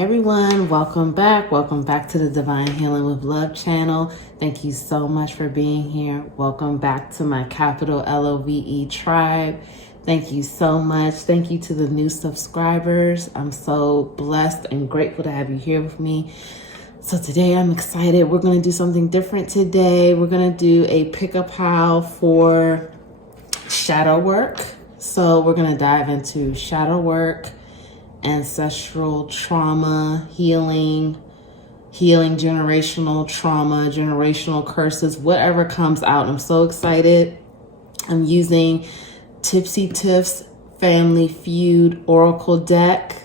Hi everyone, welcome back. Welcome back to the Divine Healing with Love channel. Thank you so much for being here. Welcome back to my capital LOVE tribe. Thank you so much. Thank you to the new subscribers. I'm so blessed and grateful to have you here with me. So today I'm excited. We're going to do something different today. We're going to do a pick-up pile for shadow work. So we're going to dive into shadow work, ancestral trauma, healing generational trauma, generational curses, whatever comes out. I'm so excited. I'm using Tipsy Tiff's Family Feud Oracle deck.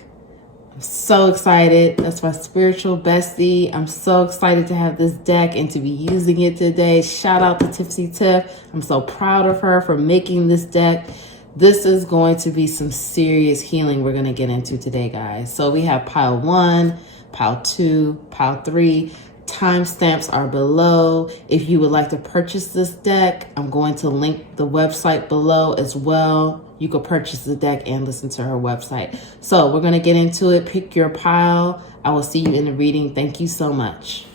I'm so excited. That's my spiritual bestie. I'm so excited to have this deck and to be using it today. Shout out to Tipsy Tiff. I'm so proud of her for making this deck. This is going to be some serious healing we're going to get into today, guys. So we have pile 1, pile 2, pile 3. Timestamps are below. If you would like to purchase this deck, I'm going to link the website below as well. You can purchase the deck and listen to her website. So we're going to get into it. Pick your pile. I will see you in the reading. Thank you so much.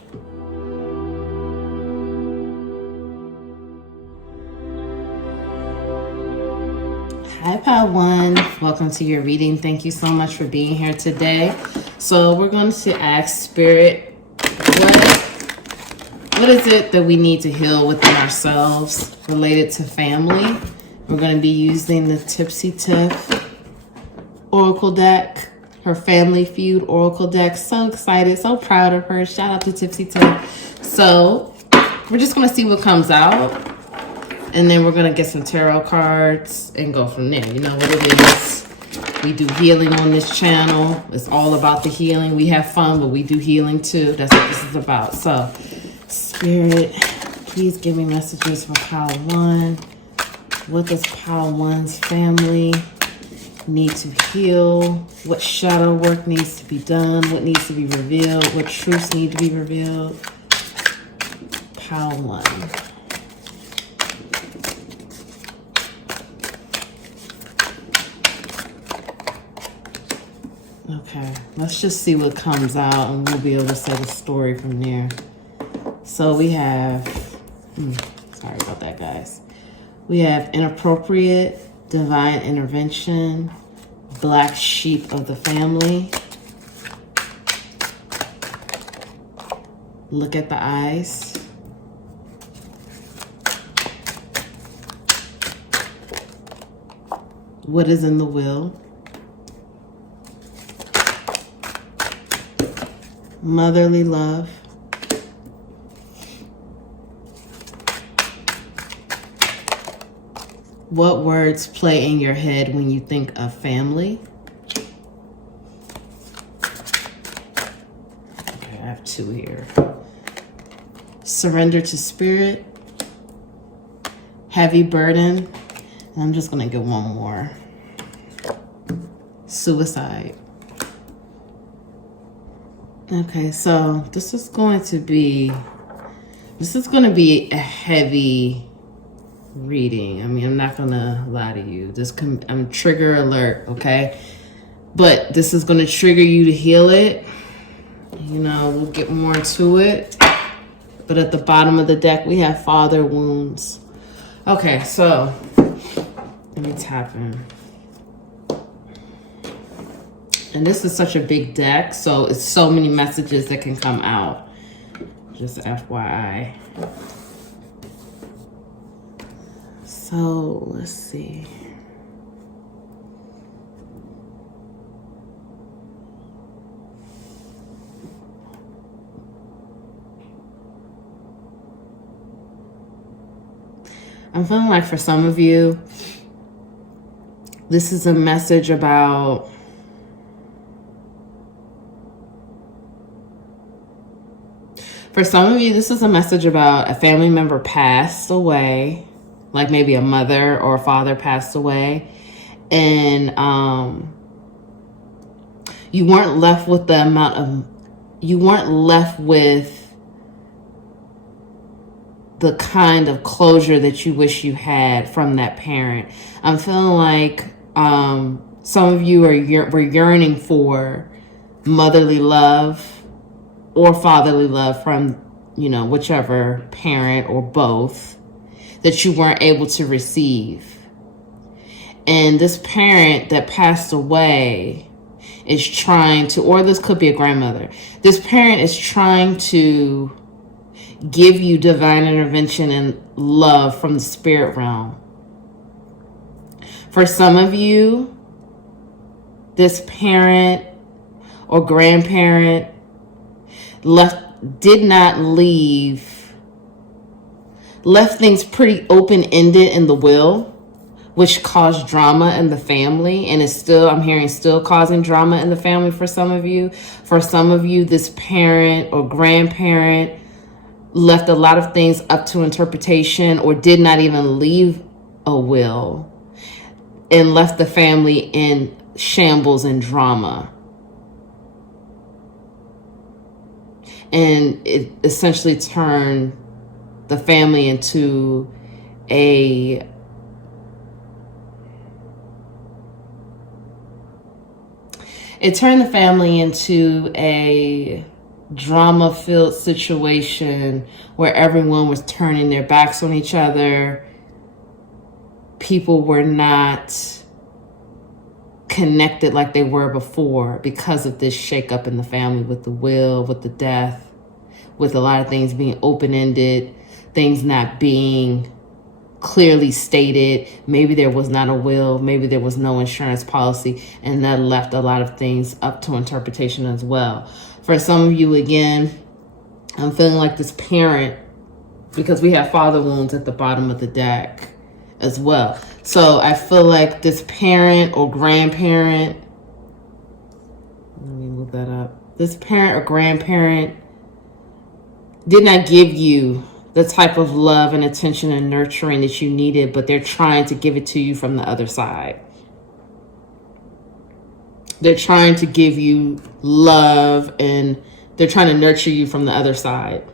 Hi, pile 1. Welcome to your reading. Thank you so much for being here today. So we're going to ask Spirit, what is it that we need to heal within ourselves related to family? We're going to be using the Tipsy Tiff Oracle deck, her Family Feud Oracle deck. So excited, so proud of her. Shout out to Tipsy Tiff. So we're just going to see what comes out. And then we're going to get some tarot cards and go from there. You know what it is. We do healing on this channel. It's all about the healing. We have fun, but we do healing too. That's what this is about. So, Spirit, please give me messages for pile 1. What does pile 1's family need to heal? What shadow work needs to be done? What needs to be revealed? What truths need to be revealed? Pile 1. Okay, let's just see what comes out and we'll be able to say the story from there. So we have, sorry about that, guys. We have inappropriate, divine intervention, black sheep of the family. Look at the eyes. What is in the will? Motherly love. What words play in your head when you think of family? Okay, I have 2 here. Surrender to spirit. Heavy burden. And I'm just going to get one more. Suicide. Okay, so this is going to be a heavy reading. I mean, I'm not gonna lie to you. I'm trigger alert, okay? But this is gonna trigger you to heal it. You know, we'll get more into it. But at the bottom of the deck, we have father wounds. Okay, so let me tap in. And this is such a big deck, so it's so many messages that can come out. Just FYI. So, let's see. I'm feeling like for some of you, this is a message about For some of you, this is a message about a family member passed away, like maybe a mother or a father passed away, and you weren't left with the kind of closure that you wish you had from that parent. I'm feeling like some of you were yearning for motherly love or fatherly love from, whichever parent or both that you weren't able to receive. And this parent that passed away is trying to, or this could be a grandmother, this parent is trying to give you divine intervention and love from the spirit realm. For some of you, this parent or grandparent left things pretty open-ended in the will, which caused drama in the family, and is still causing drama in the family for some of you. For some of you, this parent or grandparent left a lot of things up to interpretation or did not even leave a will and left the family in shambles and drama. And it essentially turned the family into a drama-filled situation where everyone was turning their backs on each other. People were not connected like they were before because of this shakeup in the family with the will, with the death, with a lot of things being open-ended, things not being clearly stated. Maybe there was not a will, maybe there was no insurance policy, and that left a lot of things up to interpretation as well. For some of you, again, I'm feeling like this parent, because we have father wounds at the bottom of the deck as well. So I feel like this parent or grandparent, let me move that up. This parent or grandparent did not give you the type of love and attention and nurturing that you needed, but they're trying to give it to you from the other side. They're trying to give you love and they're trying to nurture you from the other side.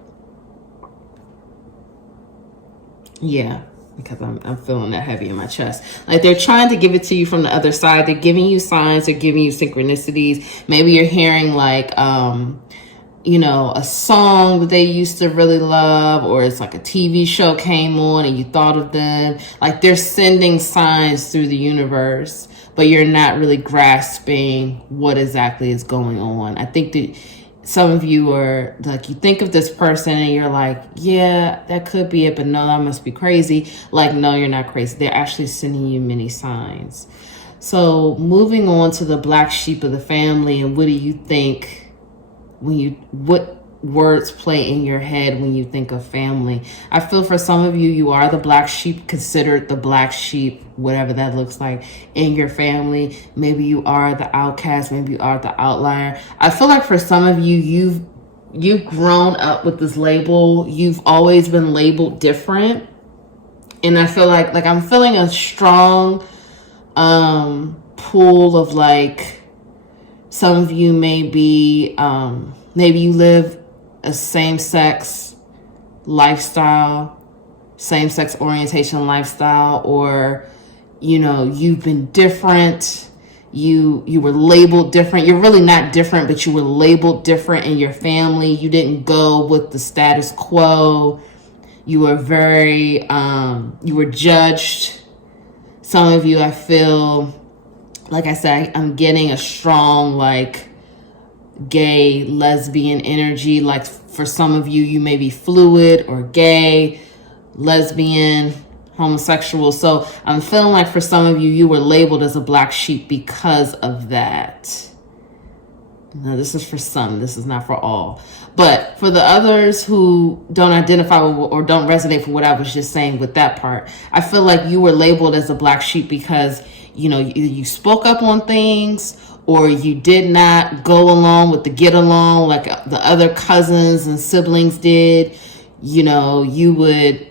Yeah, because I'm feeling that heavy in my chest. Like they're trying to give it to you from the other side. They're giving you signs. They're giving you synchronicities. Maybe you're hearing like, a song that they used to really love, or it's like a TV show came on and you thought of them. Like they're sending signs through the universe, but you're not really grasping what exactly is going on. I think that some of you are like, you think of this person and you're like, yeah, that could be it, but no, that must be crazy. Like, no, you're not crazy. They're actually sending you many signs. So moving on to the black sheep of the family, and what do you think what words play in your head when you think of family? I feel for some of you, you are the black sheep, considered the black sheep, whatever that looks like in your family. Maybe you are the outcast, maybe you are the outlier. I feel like for some of you, you've grown up with this label. You've always been labeled different. And I feel like I'm feeling a strong pull of like, some of you may be, maybe you live a same-sex lifestyle, same-sex orientation lifestyle, or, you've been different. You were labeled different. You're really not different, but you were labeled different in your family. You didn't go with the status quo. You were you were judged. Some of you, I feel, like I said, I'm getting a strong, like, gay, lesbian energy. Like, for some of you, you may be fluid or gay, lesbian, homosexual. So I'm feeling like for some of you, you were labeled as a black sheep because of that. Now, this is for some. This is not for all. But for the others who don't identify with, or don't resonate with what I was just saying with that part, I feel like you were labeled as a black sheep because you spoke up on things, or you did not go along with the get along like the other cousins and siblings did. You would,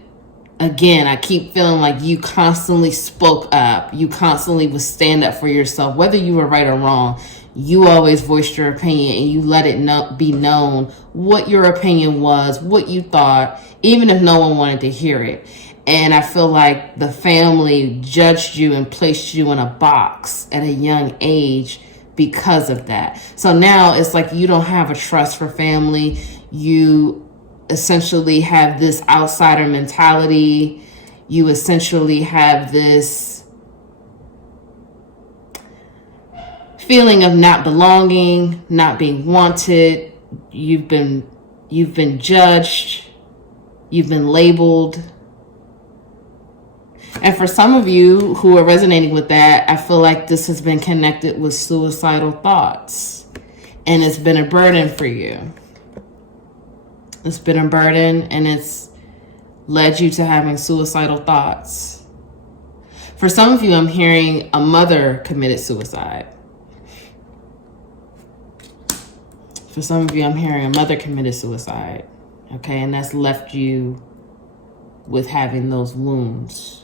again, I keep feeling like you constantly spoke up. You constantly would stand up for yourself, whether you were right or wrong. You always voiced your opinion, and you let it be known what your opinion was, what you thought, even if no one wanted to hear it. And I feel like the family judged you and placed you in a box at a young age because of that. So now it's like you don't have a trust for family. You essentially have this outsider mentality. You essentially have this feeling of not belonging, not being wanted. You've been judged. You've been labeled. And for some of you who are resonating with that, I feel like this has been connected with suicidal thoughts. And it's been a burden for you. It's been a burden, and it's led you to having suicidal thoughts. For some of you, I'm hearing a mother committed suicide. For some of you, I'm hearing a mother committed suicide. Okay, and that's left you with having those wounds.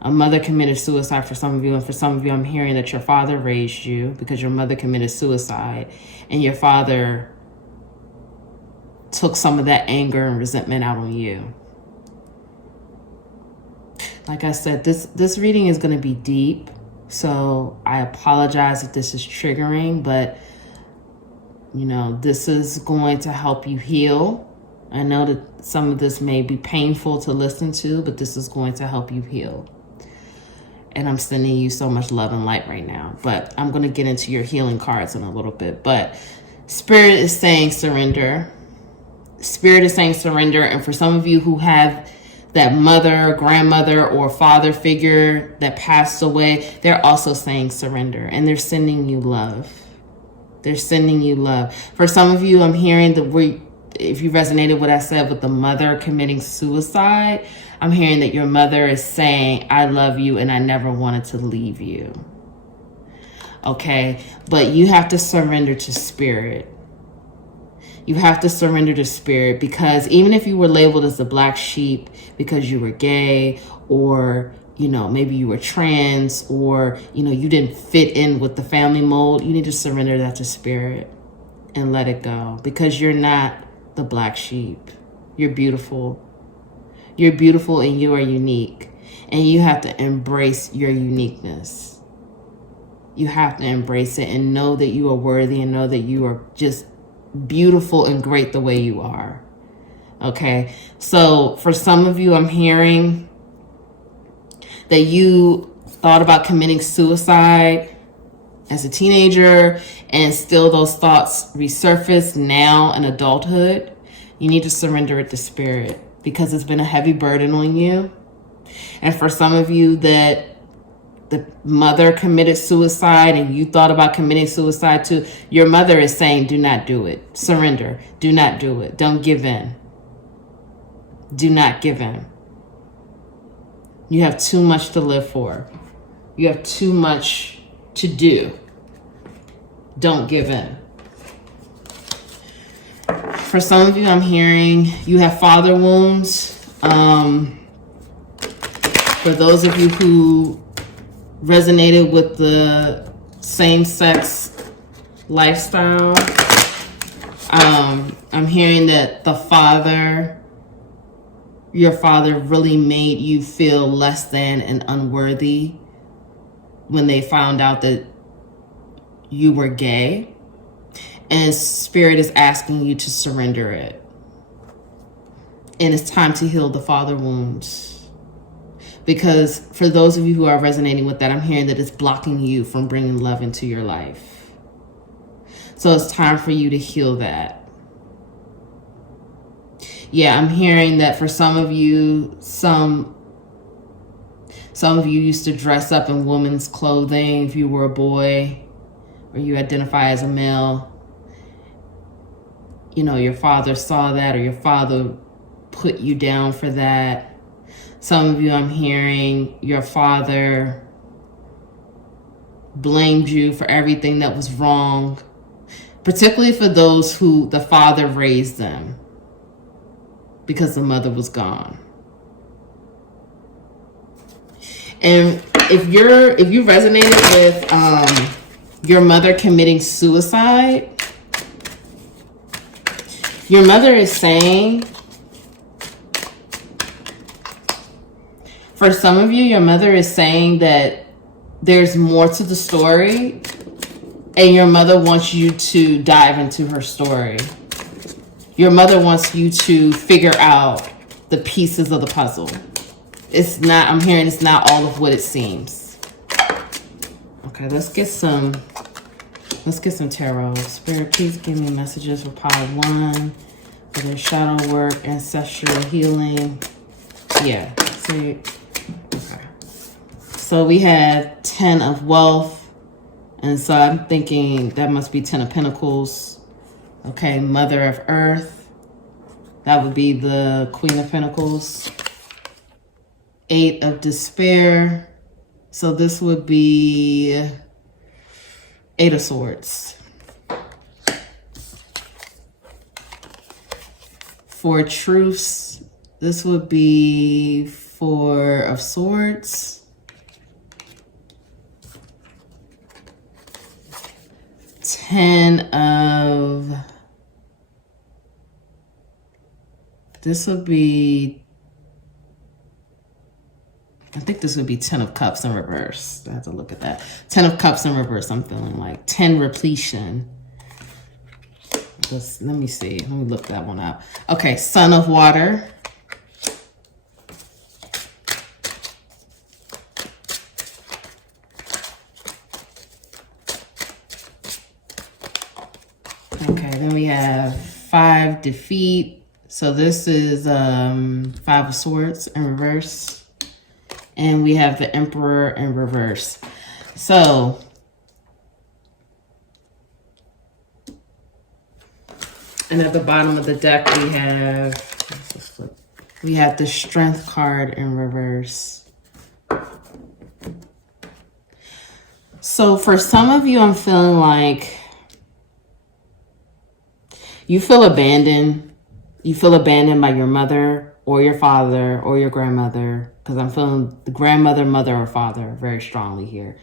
A mother committed suicide for some of you, and for some of you, I'm hearing that your father raised you because your mother committed suicide, and your father took some of that anger and resentment out on you. Like I said, this reading is going to be deep, so I apologize if this is triggering, but you know, this is going to help you heal. I know that some of this may be painful to listen to, but this is going to help you heal. And I'm sending you so much love and light right now. But I'm going to get into your healing cards in a little bit. But Spirit is saying surrender. Spirit is saying surrender. And for some of you who have that mother, grandmother, or father figure that passed away, they're also saying surrender. And they're sending you love. They're sending you love. For some of you, I'm hearing if you resonated with what I said with the mother committing suicide, I'm hearing that your mother is saying, I love you and I never wanted to leave you. Okay, but you have to surrender to Spirit. You have to surrender to Spirit, because even if you were labeled as the black sheep because you were gay, or you know, maybe you were trans, or you know, you didn't fit in with the family mold, you need to surrender that to Spirit and let it go, because you're not the black sheep. You're beautiful. You're beautiful and you are unique. And you have to embrace your uniqueness. You have to embrace it and know that you are worthy, and know that you are just beautiful and great the way you are. Okay? So for some of you, I'm hearing that you thought about committing suicide as a teenager, and still those thoughts resurface now in adulthood. You need to surrender it to Spirit, because it's been a heavy burden on you. And for some of you that the mother committed suicide and you thought about committing suicide too, your mother is saying, do not do it. Surrender. Do not do it. Don't give in. Do not give in. You have too much to live for. You have too much to do. Don't give in. For some of you, I'm hearing you have father wounds. For those of you who resonated with the same-sex lifestyle, I'm hearing that your father really made you feel less than and unworthy when they found out that you were gay. And Spirit is asking you to surrender it. And it's time to heal the father wounds. Because for those of you who are resonating with that, I'm hearing that it's blocking you from bringing love into your life. So it's time for you to heal that. Yeah, I'm hearing that for some of you, some of you used to dress up in women's clothing if you were a boy, or you identify as a male. You know, your father saw that, or your father put you down for that. Some of you, I'm hearing your father blamed you for everything that was wrong, particularly for those who the father raised them, because the mother was gone. And if you resonated with your mother committing suicide, your mother is saying, for some of you, your mother is saying that there's more to the story And your mother wants you to dive into her story. Your mother wants you to figure out the pieces of the puzzle. It's not, I'm hearing it's not all of what it seems. Okay, let's get some tarot. Spirit, please give me messages for pile 1, for their shadow work, ancestral healing. Yeah, see, okay. So we have 10 of wealth. And so I'm thinking that must be 10 of Pentacles. Okay, Mother of Earth. That would be the Queen of Pentacles. 8 of Despair. So this would be 8 of Swords. 4 Truths. This would be 4 of Swords. 10 of, this would be, I think this would be 10 of Cups in reverse. I have to look at that. 10 of Cups in reverse, I'm feeling like. 10 repletion. Let me see. Let me look that one up. Okay, Sun of Water. Okay, then we have 5 Defeat. So this is 5 of Swords in reverse. And we have the Emperor in reverse. So, and at the bottom of the deck we have, the Strength card in reverse. So for some of you, I'm feeling like you feel abandoned. You feel abandoned by your mother or your father or your grandmother, because I'm feeling the grandmother, mother, or father very strongly here.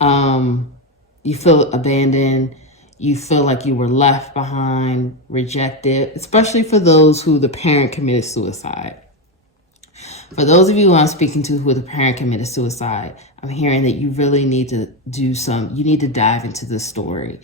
You feel abandoned. You feel like you were left behind, rejected, especially for those who the parent committed suicide. For those of you who I'm speaking to who the parent committed suicide, I'm hearing that you really need to you need to dive into this story.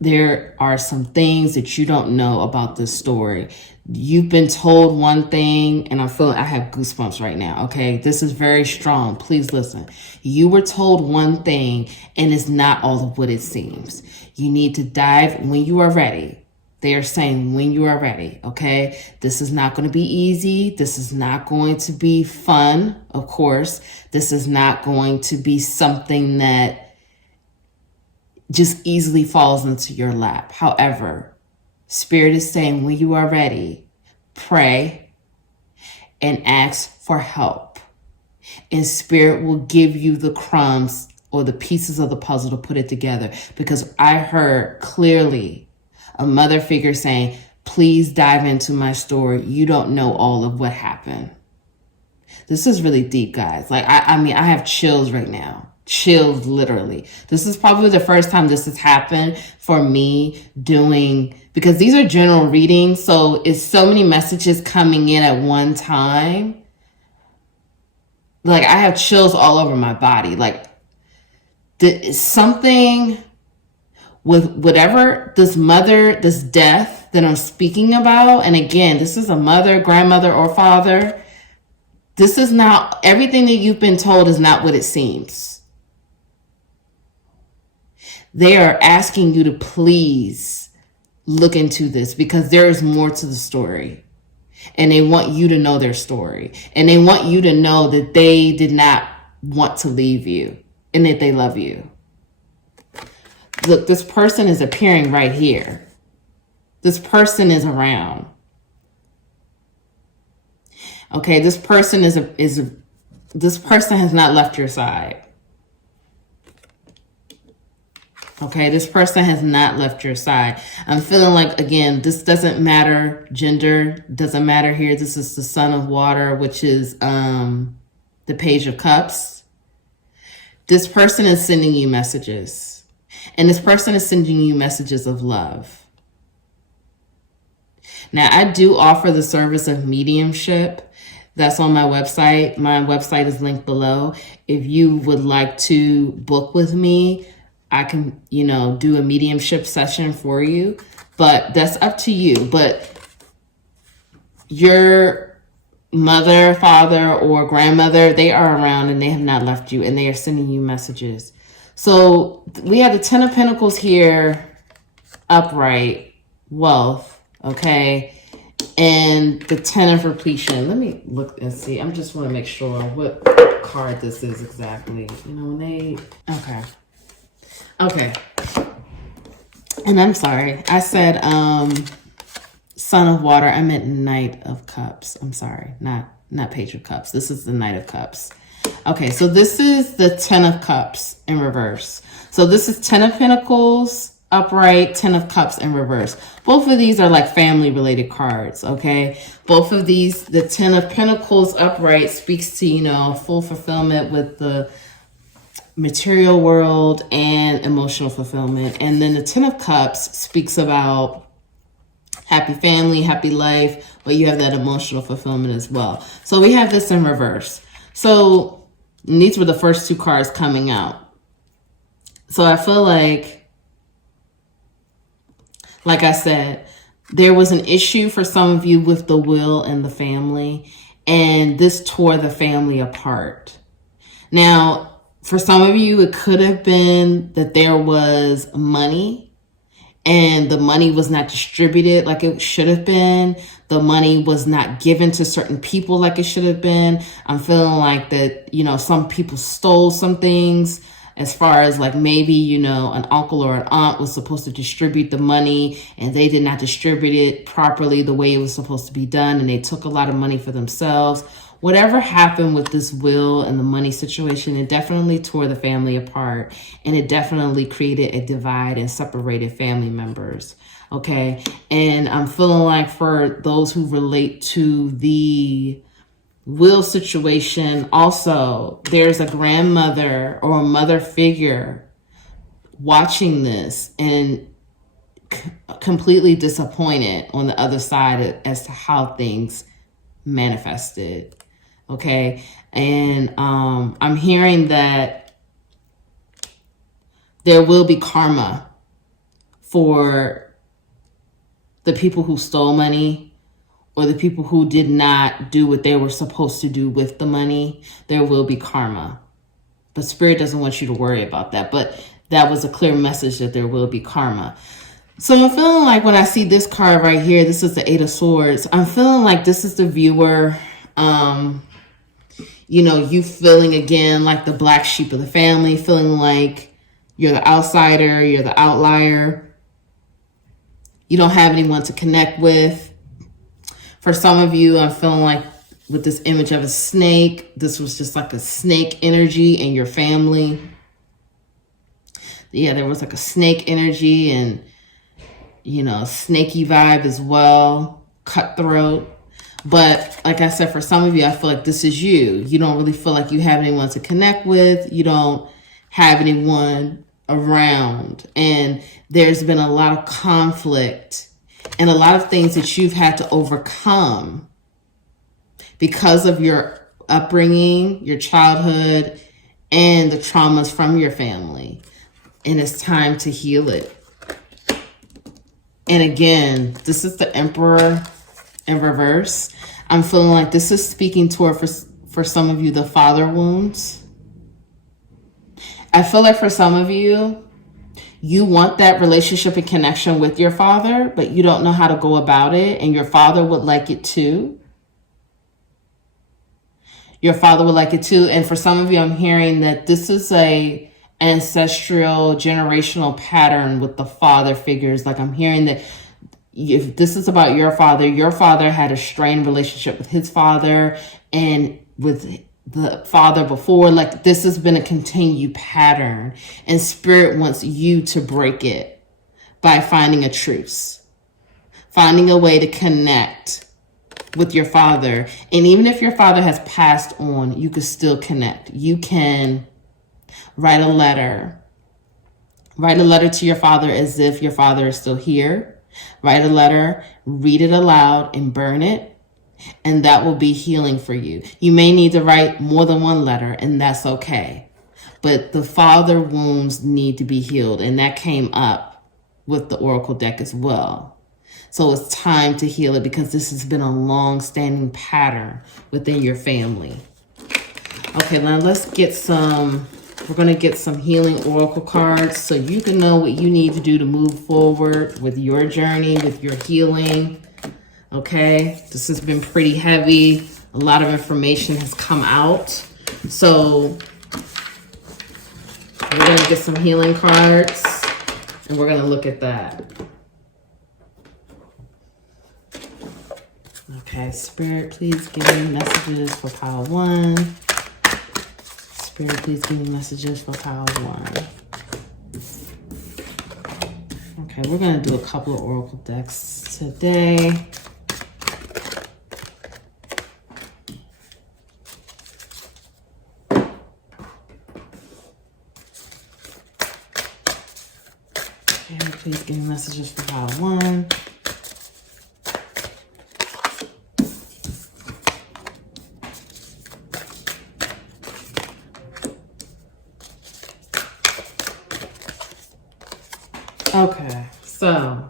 There are some things that you don't know about this story. You've been told one thing, and I have goosebumps right now, okay? This is very strong. Please listen. You were told one thing, and it's not all of what it seems. You need to dive when you are ready. They are saying when you are ready, okay? This is not going to be easy. This is not going to be fun, of course. This is not going to be something that just easily falls into your lap. However, Spirit is saying when you are ready, pray and ask for help. And Spirit will give you the crumbs or the pieces of the puzzle to put it together. Because I heard clearly a mother figure saying, please dive into my story. You don't know all of what happened. This is really deep, guys. Like, I mean, I have chills right now. Chills, literally. This is probably the first time this has happened for me because these are general readings, so it's so many messages coming in at one time. Like, I have chills all over my body. Like, something with whatever this death that I'm speaking about, and again, this is a mother, grandmother, or father. This is not, everything that you've been told is not what it seems. They are asking you to please look into this because there is more to the story. And they want you to know their story. And they want you to know that they did not want to leave you and that they love you. Look, this person is appearing right here. This person is around. Okay, this person this person has not left your side. Okay, this person has not left your side. I'm feeling like, again, this doesn't matter. Gender doesn't matter here. This is the Sun of Water, which is the Page of Cups. This person is sending you messages. And this person is sending you messages of love. Now, I do offer the service of mediumship. That's on my website. My website is linked below. If you would like to book with me, I can, do a mediumship session for you, but that's up to you. But your mother, father, or grandmother, they are around and they have not left you, and they are sending you messages. So we have the Ten of Pentacles here, upright, wealth, okay? And the Ten of Repletion. Let me look and see. I just want to make sure what card this is exactly. Okay. And I'm sorry. I said Son of Water. I meant Knight of Cups. I'm sorry. Not Page of Cups. This is the Knight of Cups. Okay, so this is the Ten of Cups in reverse. So this is Ten of Pentacles upright, Ten of Cups in reverse. Both of these are like family related cards, okay? Both of these, the Ten of Pentacles upright speaks to, full fulfillment with the material world and emotional fulfillment. And then the Ten of Cups speaks about happy family, happy life, but you have that emotional fulfillment as well. So we have this in reverse. So these were the first two cards coming out. So I feel like I said, there was an issue for some of you with the will and the family, and this tore the family apart. Now, for some of you, it could have been that there was money and the money was not distributed like it should have been. The money was not given to certain people like it should have been. I'm feeling like that, some people stole some things, as far as like maybe, an uncle or an aunt was supposed to distribute the money and they did not distribute it properly the way it was supposed to be done, and they took a lot of money for themselves. Whatever happened with this will and the money situation, it definitely tore the family apart, and it definitely created a divide and separated family members. Okay. And I'm feeling like for those who relate to the will situation, also, there's a grandmother or a mother figure watching this and completely disappointed on the other side as to how things manifested. Okay. And I'm hearing that there will be karma for the people who stole money, or the people who did not do what they were supposed to do with the money. There will be karma. But Spirit doesn't want you to worry about that. But that was a clear message that there will be karma. So I'm feeling like when I see this card right here, this is the Eight of Swords. I'm feeling like this is the viewer, you feeling again like the black sheep of the family, feeling like you're the outsider, you're the outlier. You don't have anyone to connect with. For some of you, I'm feeling like with this image of a snake, this was just like a snake energy in your family. Yeah, there was like a snake energy and, snaky vibe as well, cutthroat. But like I said, for some of you, I feel like this is you. You don't really feel like you have anyone to connect with. You don't have anyone around. And there's been a lot of conflict and a lot of things that you've had to overcome because of your upbringing, your childhood, and the traumas from your family. And it's time to heal it. And again, this is the Emperor in reverse. I'm feeling like this is speaking toward, for some of you, the father wounds. I feel like for some of you, you want that relationship and connection with your father, but you don't know how to go about it, and your father would like it too. Your father would like it too. And for some of you, I'm hearing that this is a ancestral generational pattern with the father figures. Like I'm hearing that if this is about your father had a strained relationship with his father and with the father before. Like this has been a continued pattern, and Spirit wants you to break it by finding a truce, finding a way to connect with your father. And even if your father has passed on, you can still connect. You can write a letter to your father as if your father is still here. Write a letter, read it aloud, and burn it. And that will be healing for you. You may need to write more than one letter, and that's okay. but the father wounds need to be healed. And that came up with the Oracle deck as well. So it's time to heal it because this has been a long-standing pattern within your family. Okay, now let's get some, we're going to get some healing oracle cards so you can know what you need to do to move forward with your journey, with your healing. Okay, this has been pretty heavy. A lot of information has come out. So we're going to get some healing cards and we're going to look at that. Okay, Spirit, please give me messages for pile 1. Spirit, please give me messages for pile 1. Okay, we're going to do a couple of oracle decks today. Okay, please give me messages for pile 1. Okay, so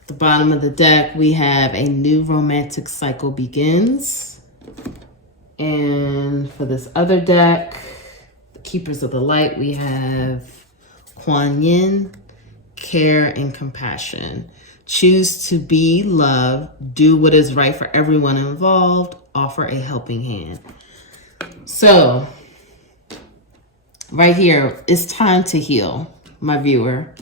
at the bottom of the deck, we have a new romantic cycle begins. And for this other deck, the Keepers of the Light, we have Kuan Yin, care and compassion. Choose to be love, do what is right for everyone involved, offer a helping hand. So right here, it's time to heal, my viewer.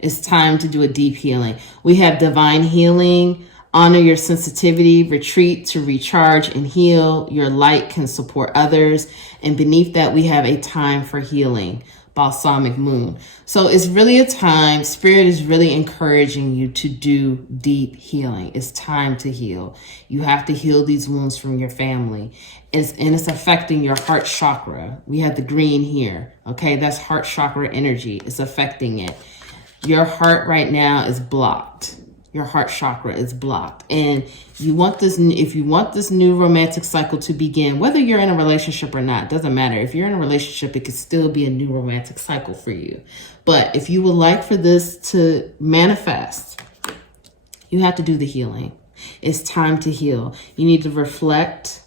It's time to do a deep healing. We have divine healing, honor your sensitivity, retreat to recharge and heal. Your light can support others. And beneath that, we have a time for healing, balsamic moon. So it's really a time, Spirit is really encouraging you to do deep healing. It's time to heal. You have to heal these wounds from your family. And it's affecting your heart chakra. We have the green here. Okay, that's heart chakra energy. It's affecting it. Your heart right now is blocked. Your heart chakra is blocked. And you want this, if you want this new romantic cycle to begin, whether you're in a relationship or not, doesn't matter. If you're in a relationship, it could still be a new romantic cycle for you. But if you would like for this to manifest, you have to do the healing. It's time to heal. You need to reflect,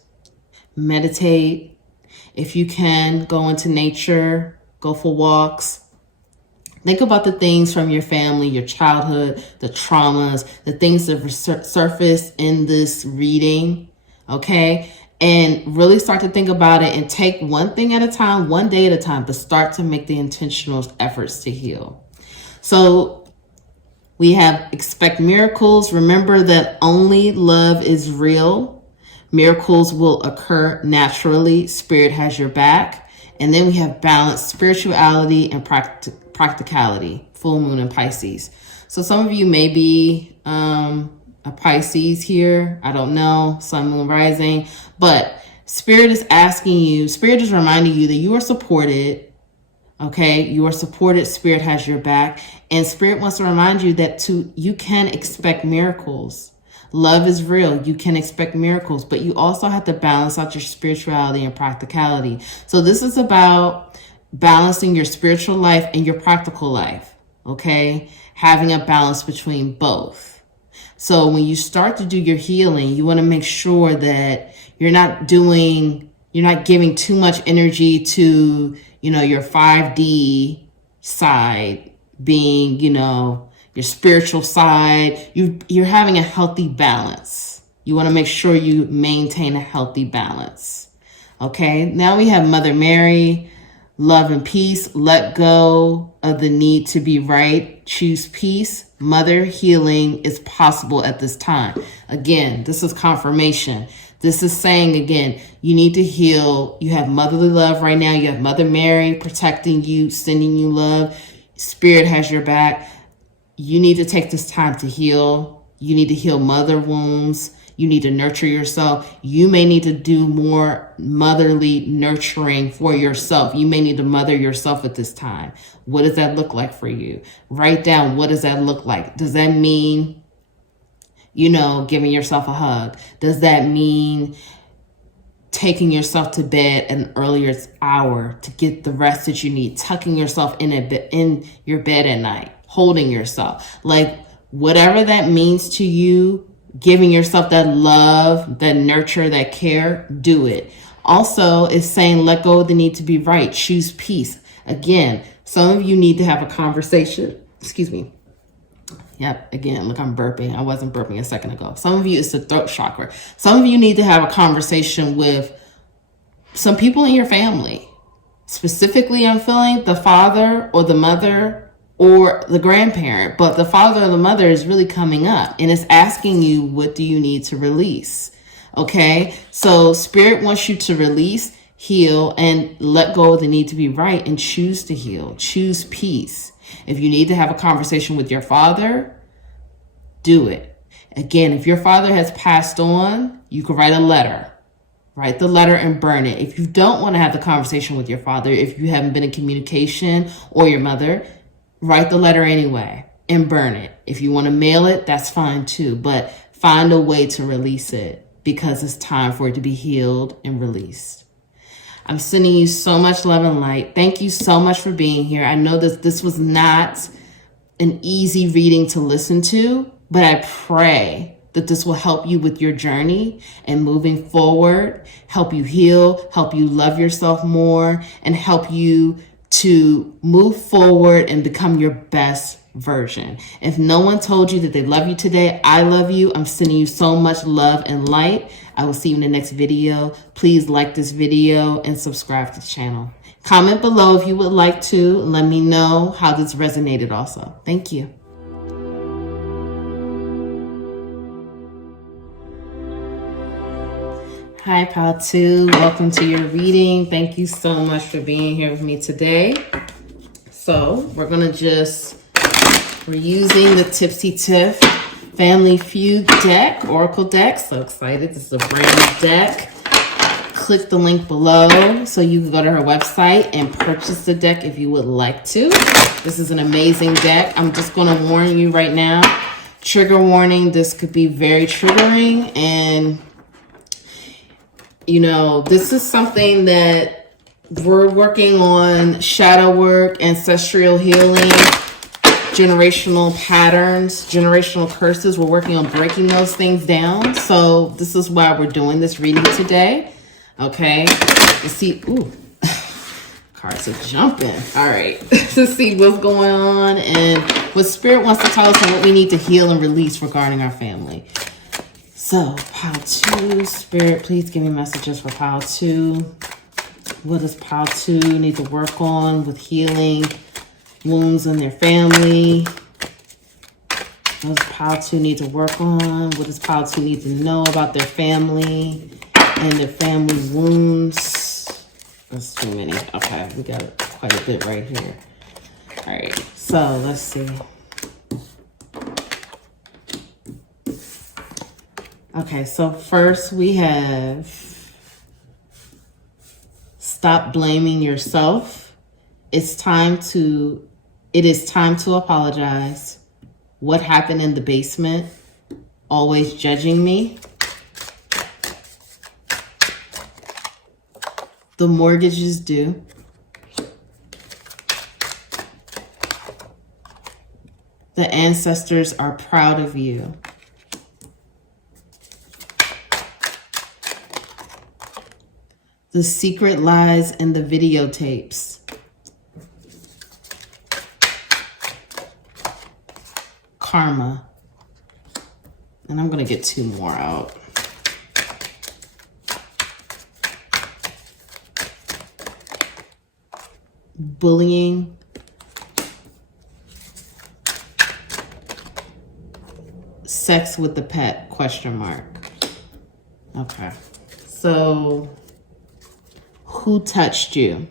meditate. If you can, go into nature, go for walks. Think about the things from your family, your childhood, the traumas, the things that surface in this reading, okay? And really start to think about it and take one thing at a time, one day at a time, but start to make the intentional efforts to heal. So we have expect miracles. Remember that only love is real. Miracles will occur naturally. Spirit has your back. And then we have balance, spirituality, and practicality, full moon in Pisces. So some of you may be a Pisces here. I don't know, sun, moon, rising. But Spirit is asking you, Spirit is reminding you that you are supported. Okay, you are supported. Spirit has your back. And Spirit wants to remind you that you can expect miracles. Love is real. You can expect miracles, but you also have to balance out your spirituality and practicality. So this is about balancing your spiritual life and your practical life, okay? Having a balance between both. So when you start to do your healing, you want to make sure that you're not giving too much energy to, your 5D side being, your spiritual side. You're having a healthy balance. You want to make sure you maintain a healthy balance. Okay, now we have Mother Mary, love and peace. Let go of the need to be right. Choose peace. Mother, healing is possible at this time. Again, this is confirmation. This is saying, again, you need to heal. You have motherly love right now. You have Mother Mary protecting you, sending you love. Spirit has your back. You need to take this time to heal. You need to heal mother wounds. You need to nurture yourself. You may need to do more motherly nurturing for yourself. You may need to mother yourself at this time. What does that look like for you? Write down, what does that look like? Does that mean, giving yourself a hug? Does that mean taking yourself to bed at an earlier hour to get the rest that you need, tucking yourself in your bed at night, holding yourself, like whatever that means to you, giving yourself that love, that nurture, that care, do it. Also, it's saying let go of the need to be right, choose peace. Again, some of you need to have a conversation. Excuse me. Yep, again, look, I'm burping. I wasn't burping a second ago. Some of you, it's the throat chakra. Some of you need to have a conversation with some people in your family. Specifically, I'm feeling the father or the mother or the grandparent, but the father or the mother is really coming up and it's asking you, what do you need to release? Okay, so Spirit wants you to release, heal, and let go of the need to be right and choose to heal, choose peace. If you need to have a conversation with your father, do it. Again, if your father has passed on, you can write a letter. Write the letter and burn it. If you don't want to have the conversation with your father, if you haven't been in communication, or your mother, write the letter anyway and burn it. If you want to mail it, that's fine too. But find a way to release it because it's time for it to be healed and released. I'm sending you so much love and light. Thank you so much for being here. I know that this was not an easy reading to listen to, but I pray that this will help you with your journey and moving forward, help you heal, help you love yourself more, and help you to move forward and become your best version. If no one told you that they love you today, I love you. I'm sending you so much love and light. I will see you in the next video. Please like this video and subscribe to the channel. Comment below if you would like to. Let me know how this resonated also. Thank you. Hi, Pile 2. Welcome to your reading. Thank you so much for being here with me today. So we're using the Tipsy Tiff Family Feud deck, Oracle deck. So excited. This is a brand new deck. Click the link below so you can go to her website and purchase the deck if you would like to. This is an amazing deck. I'm just going to warn you right now. Trigger warning. This could be very triggering, and you know, this is something that we're working on: shadow work, ancestral healing, generational patterns, generational curses. We're working on breaking those things down. So this is why we're doing this reading today. Okay. To see, ooh, cards are jumping. All right. To see what's going on and what Spirit wants to tell us and what we need to heal and release regarding our family. So, Pile 2, Spirit, please give me messages for Pile 2. What does Pile 2 need to work on with healing wounds in their family? What does Pile 2 need to work on? What does Pile 2 need to know about their family and their family wounds? That's too many. Okay, we got quite a bit right here. All right, so let's see. Okay, so first we have stop blaming yourself. It is time to apologize. What happened in the basement? Always judging me. The mortgage is due. The ancestors are proud of you. The secret lies in the videotapes. Karma. And I'm going to get 2 more out. Bullying. Sex with the pet, question mark. Okay. So who touched you?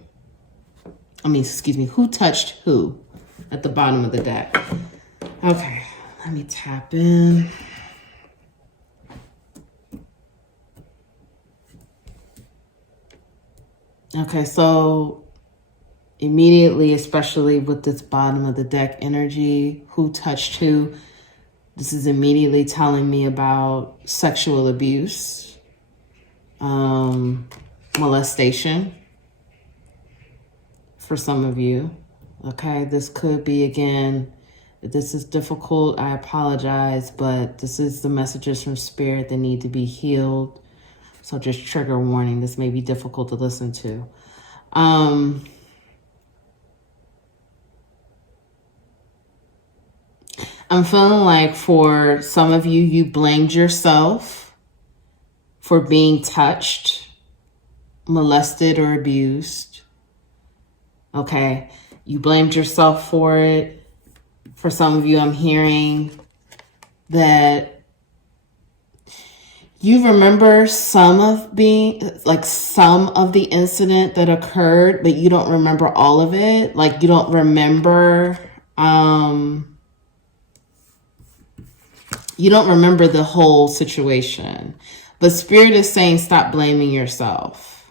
Who touched who at the bottom of the deck? Okay, let me tap in. Okay, so immediately, especially with this bottom of the deck energy, who touched who? This is immediately telling me about sexual abuse. molestation for some of you. Okay, this could be, again, if this is difficult, I apologize, but this is the messages from spirit that need to be healed. So just trigger warning, this may be difficult to listen to. I'm feeling like for some of you, you blamed yourself for being touched, molested, or abused. Okay, you blamed yourself for it. For some of you, I'm hearing that you remember some of the incident that occurred, but you don't remember all of it. Like you don't remember, the whole situation. But Spirit is saying, stop blaming yourself.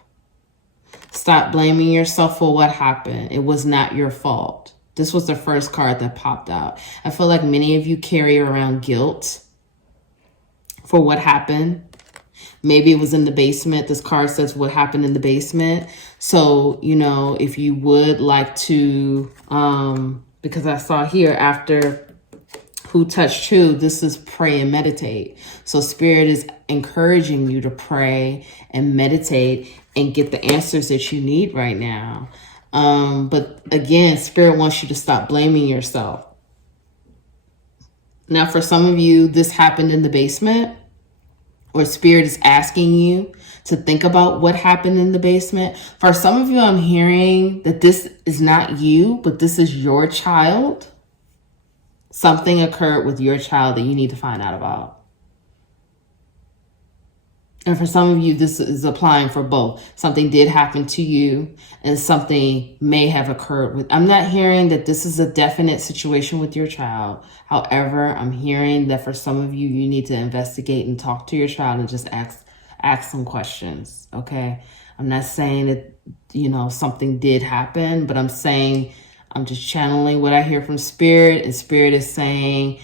Stop blaming yourself for what happened. It was not your fault. This was the first card that popped out. I feel like many of you carry around guilt for what happened. Maybe it was in the basement. This card says what happened in the basement. So, if you would like to, because I saw here after who touched who, this is pray and meditate. So Spirit is encouraging you to pray and meditate and get the answers that you need right now. But again, Spirit wants you to stop blaming yourself. Now, for some of you, this happened in the basement, or Spirit is asking you to think about what happened in the basement. For some of you, I'm hearing that this is not you, but this is your child. Something occurred with your child that you need to find out about. And for some of you, this is applying for both. Something did happen to you and something may have occurred with. I'm not hearing that this is a definite situation with your child. However, I'm hearing that for some of you, you need to investigate and talk to your child and just ask some questions. Okay. I'm not saying that, something did happen, but I'm saying, I'm just channeling what I hear from Spirit, and Spirit is saying,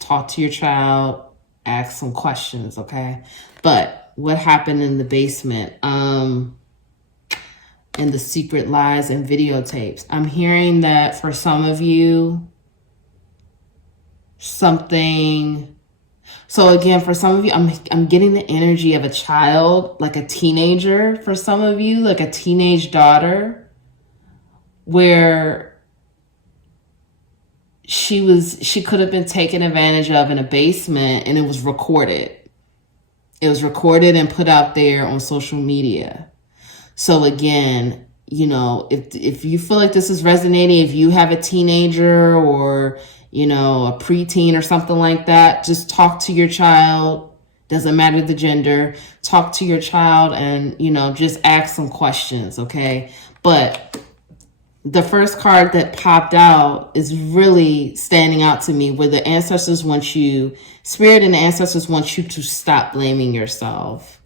talk to your child, ask some questions. Okay. But what happened in the basement, and the secret lies and videotapes. I'm hearing that for some of you, something. So again, for some of you, I'm getting the energy of a child, like a teenager. For some of you, like a teenage daughter, where she could have been taken advantage of in a basement, and it was recorded. It was recorded and put out there on social media. So again, if you feel like this is resonating, if you have a teenager or, a preteen or something like that, just talk to your child. Doesn't matter the gender. Talk to your child and, just ask some questions, okay? But the first card that popped out is really standing out to me, where the ancestors want you, Spirit and the ancestors want you to stop blaming yourself.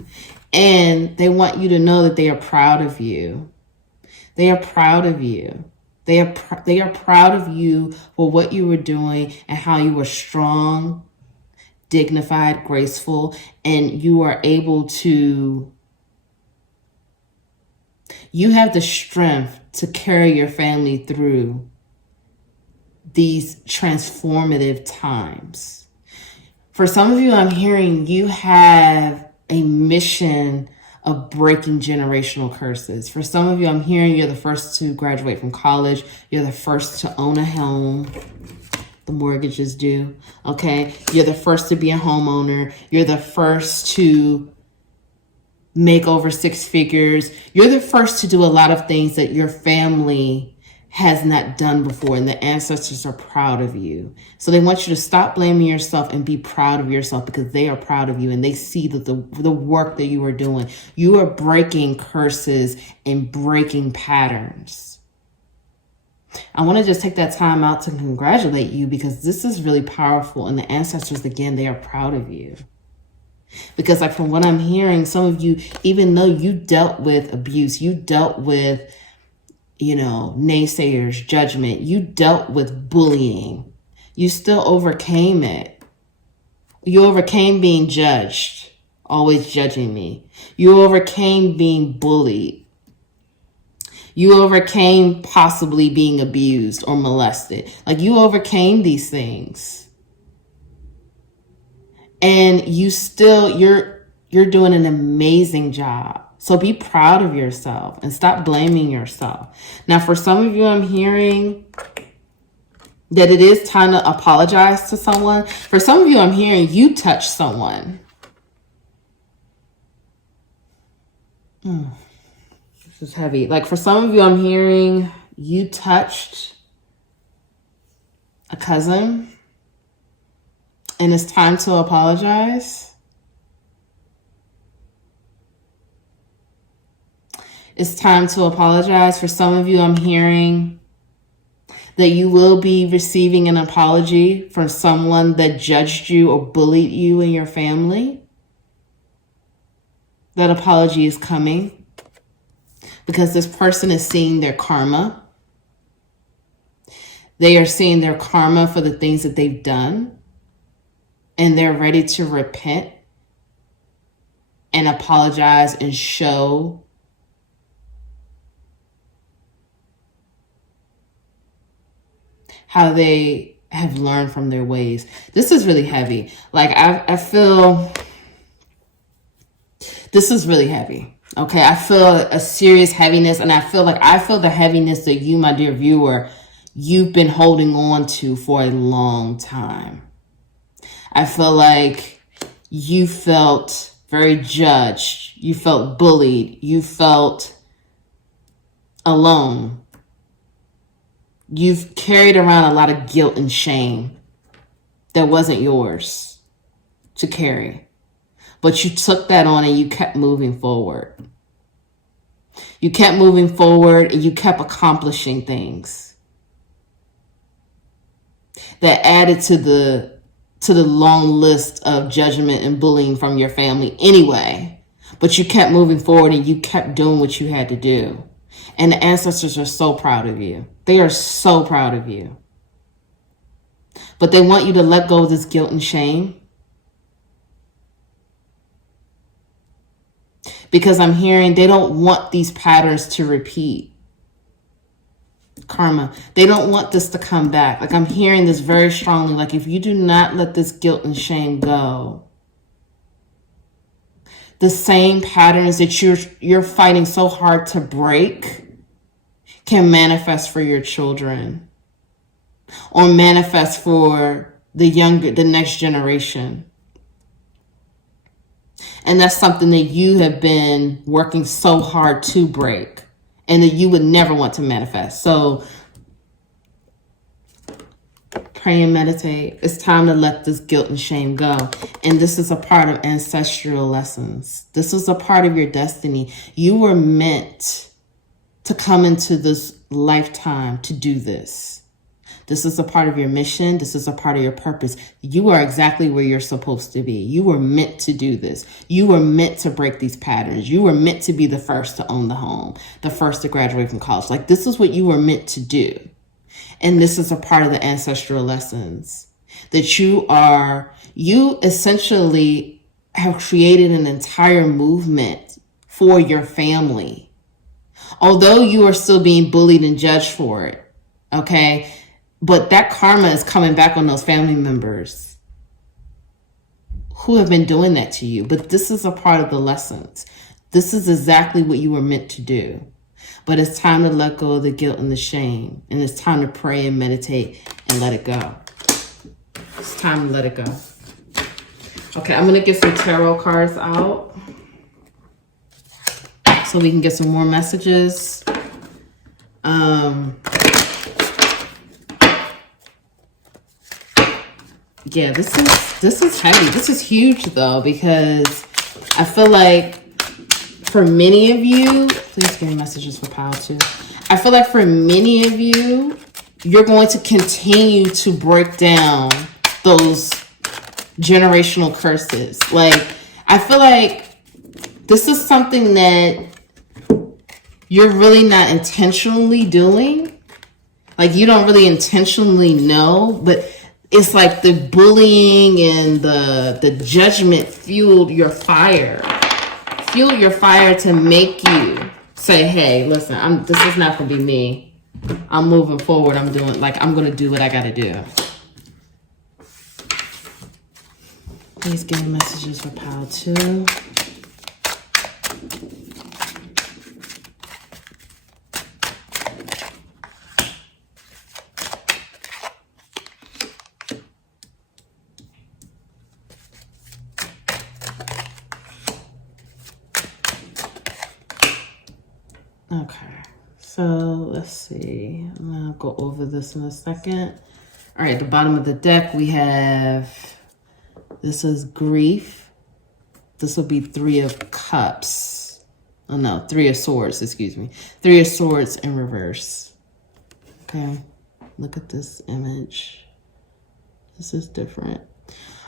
And they want you to know that they are proud of you. They are proud of you. They are proud of you for what you were doing and how you were strong, dignified, graceful, and you are able to, you have the strength to carry your family through these transformative times. For some of you, I'm hearing you have a mission of breaking generational curses. For some of you, I'm hearing you're the first to graduate from college. You're the first to own a home. The mortgage is due, okay? You're the first to be a homeowner. You're the first to make over 6 figures. You're the first to do a lot of things that your family has not done before, and the ancestors are proud of you. So they want you to stop blaming yourself and be proud of yourself, because they are proud of you and they see that the work that you are doing. You are breaking curses and breaking patterns. I want to just take that time out to congratulate you, because this is really powerful, and the ancestors, again, they are proud of you. Because like from what I'm hearing, some of you, even though you dealt with abuse, you dealt with, naysayers, judgment, you dealt with bullying, you still overcame it. You overcame being judged. always judging me. You overcame being bullied. You overcame possibly being abused or molested. Like, you overcame these things. And you're doing an amazing job. So be proud of yourself and stop blaming yourself. Now, for some of you, I'm hearing that it is time to apologize to someone. For some of you, I'm hearing you touched someone. This is heavy. Like, for some of you, I'm hearing you touched a cousin, and it's time to apologize. It's time to apologize. For some of you, I'm hearing that you will be receiving an apology from someone that judged you or bullied you and your family. That apology is coming because this person is seeing their karma. They are seeing their karma for the things that they've done, and they're ready to repent and apologize and show how they have learned from their ways. This is really heavy. Like, I feel this is really heavy. Okay, I feel a serious heaviness, and I feel the heaviness that you, my dear viewer, you've been holding on to for a long time. I feel like you felt very judged. You felt bullied. You felt alone. You've carried around a lot of guilt and shame that wasn't yours to carry. But you took that on and you kept moving forward. You kept moving forward and you kept accomplishing things that added to the long list of judgment and bullying from your family anyway. But you kept moving forward and you kept doing what you had to do. And the ancestors are so proud of you. They are so proud of you. But they want you to let go of this guilt and shame. Because I'm hearing they don't want these patterns to repeat. Karma. They don't want this to come back. Like, I'm hearing this very strongly. Like, if you do not let this guilt and shame go, the same patterns that you're fighting so hard to break can manifest for your children or manifest for the next generation. And that's something that you have been working so hard to break and that you would never want to manifest. So pray and meditate. It's time to let this guilt and shame go. And this is a part of ancestral lessons. This is a part of your destiny. You were meant to come into this lifetime to do this. This is a part of your mission. This is a part of your purpose. You are exactly where you're supposed to be. You were meant to do this. You were meant to break these patterns. You were meant to be the first to own the home, the first to graduate from college. Like, this is what you were meant to do. And this is a part of the ancestral lessons that you essentially have created an entire movement for your family. Although you are still being bullied and judged for it, okay? But that karma is coming back on those family members who have been doing that to you. But this is a part of the lessons. This is exactly what you were meant to do. But it's time to let go of the guilt and the shame. And it's time to pray and meditate and let it go. It's time to let it go. Okay, I'm going to get some tarot cards out so we can get some more messages. Yeah, this is heavy. This is huge though, because I feel like for many of you, please give me messages for power too. I feel like for many of you, you're going to continue to break down those generational curses. Like, I feel like this is something that you're really not intentionally doing. Like, you don't really intentionally know, but it's like the bullying and the judgment fueled your fire. Fueled your fire to make you say, hey, listen, this is not going to be me. I'm moving forward. I'm going to do what I got to do. Please give me messages for pile 2. Okay, so let's see. I'm going to go over this in a second. All right, at the bottom of the deck, we have, this is grief. This will be 3 of cups. Oh, no, 3 of swords, excuse me. 3 of swords in reverse. Okay, look at this image. This is different.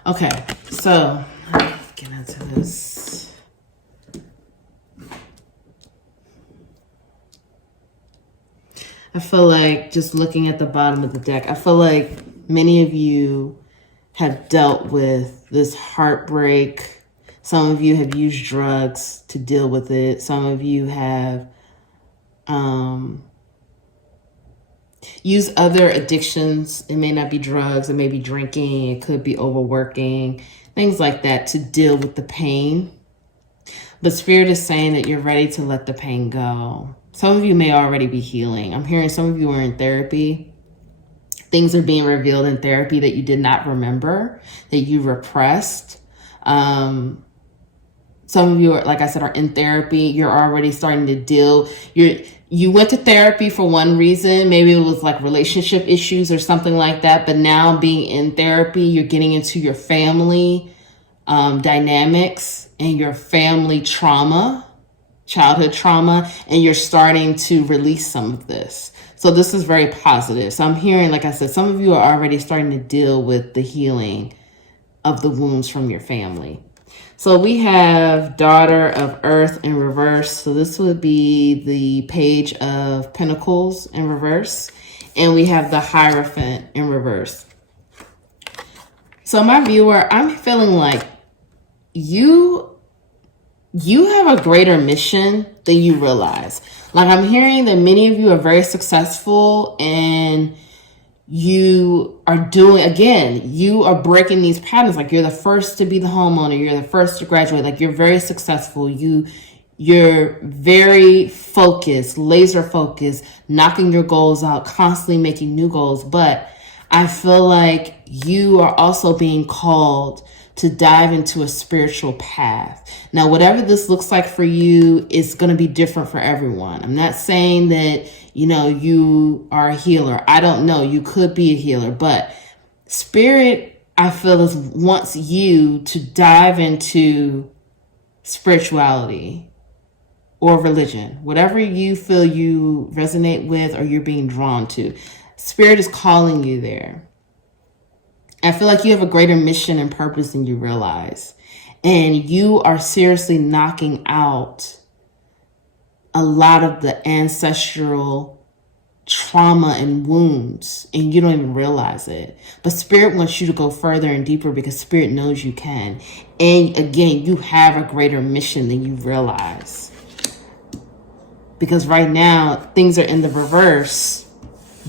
Okay, so let's get into this. I feel like, just looking at the bottom of the deck, I feel like many of you have dealt with this heartbreak. Some of you have used drugs to deal with it. Some of you have used other addictions. It may not be drugs. It may be drinking. It could be overworking, things like that, to deal with the pain. But Spirit is saying that you're ready to let the pain go. Some of you may already be healing. I'm hearing some of you are in therapy. Things are being revealed in therapy that you did not remember, that you repressed. Some of you are, like I said, are in therapy. You're already starting to deal. You went to therapy for one reason. Maybe it was like relationship issues or something like that. But now being in therapy, you're getting into your family dynamics and your family trauma, childhood trauma, and you're starting to release some of this. So this is very positive. So I'm hearing, like I said, some of you are already starting to deal with the healing of the wounds from your family. So we have Daughter of Earth in reverse. So this would be the Page of Pentacles in reverse. And we have the Hierophant in reverse. So my viewer, I'm feeling like you have a greater mission than you realize. Like, I'm hearing that many of you are very successful and you are doing, again, you are breaking these patterns. Like, you're the first to be the homeowner. You're the first to graduate. Like, you're very successful. You're very focused, laser focused, knocking your goals out, constantly making new goals. But I feel like you are also being called to dive into a spiritual path. Now, whatever this looks like for you, it's going to be different for everyone. I'm not saying that, you are a healer. I don't know. You could be a healer, but Spirit, I feel, wants you to dive into spirituality or religion, whatever you feel you resonate with or you're being drawn to. Spirit is calling you there. I feel like you have a greater mission and purpose than you realize. And you are seriously knocking out a lot of the ancestral trauma and wounds, and you don't even realize it. But Spirit wants you to go further and deeper because Spirit knows you can. And again, you have a greater mission than you realize. Because right now, things are in the reverse,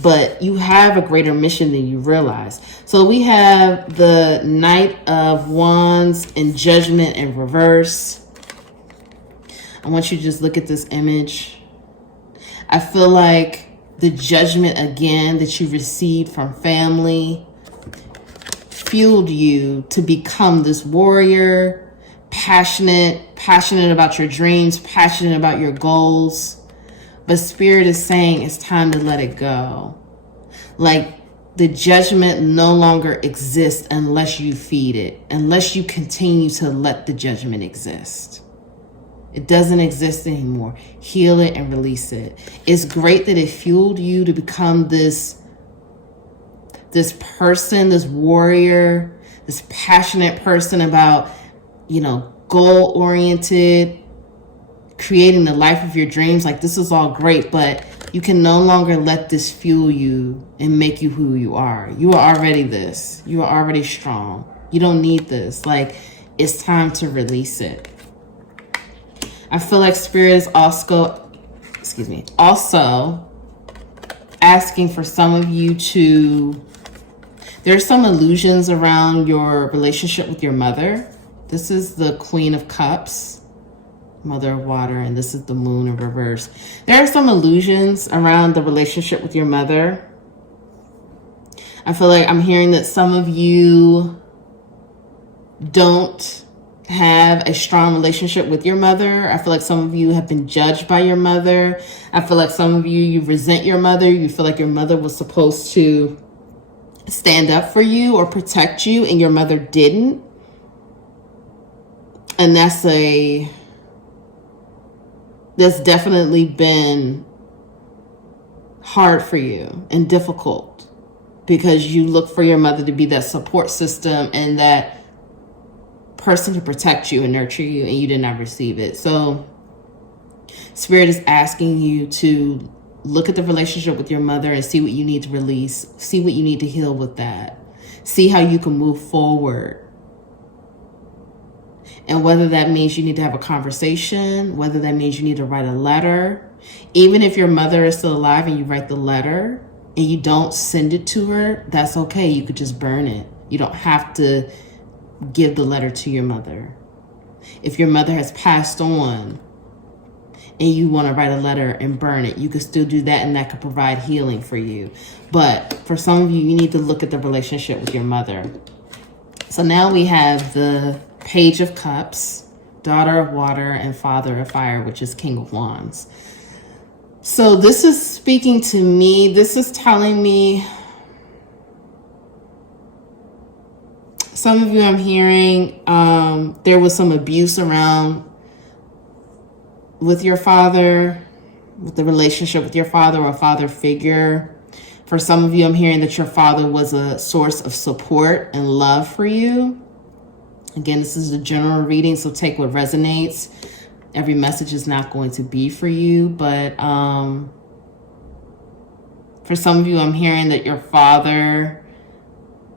but you have a greater mission than you realize. So we have the Knight of Wands and Judgment in reverse. I want you to just look at this image. I feel like the judgment, again, that you received from family fueled you to become this warrior, passionate about your dreams, passionate about your goals. But Spirit is saying it's time to let it go. Like, the judgment no longer exists unless you feed it, unless you continue to let the judgment exist. It doesn't exist anymore. Heal it and release it. It's great that it fueled you to become this person, this warrior, this passionate person about, goal-oriented, creating the life of your dreams. Like, this is all great, but You can no longer let this fuel you and make you who you are. You are already this. You are already strong. You don't need this. Like, it's time to release it. I feel like Spirit is also asking for some of you to, there's some illusions around your relationship with your mother. This is the Queen of Cups, Mother of Water, and this is the Moon in reverse. There are some illusions around the relationship with your mother. I feel like I'm hearing that some of you don't have a strong relationship with your mother. I feel like some of you have been judged by your mother. I feel like some of you resent your mother. You feel like your mother was supposed to stand up for you or protect you, and your mother didn't. And that's definitely been hard for you and difficult, because you look for your mother to be that support system and that person to protect you and nurture you, and you did not receive it. So Spirit is asking you to look at the relationship with your mother and see what you need to release, see what you need to heal with that, see how you can move forward. And whether that means you need to have a conversation, whether that means you need to write a letter, even if your mother is still alive and you write the letter and you don't send it to her, that's okay. You could just burn it. You don't have to give the letter to your mother. If your mother has passed on and you want to write a letter and burn it, you can still do that, and that could provide healing for you. But for some of you, you need to look at the relationship with your mother. So now we have the Page of Cups, Daughter of Water, and Father of Fire, which is King of Wands. So this is speaking to me. This is telling me, some of you I'm hearing, there was some abuse around with your father, with the relationship with your father or a father figure. For some of you, I'm hearing that your father was a source of support and love for you. Again, this is a general reading, so take what resonates. Every message is not going to be for you, but for some of you, I'm hearing that your father,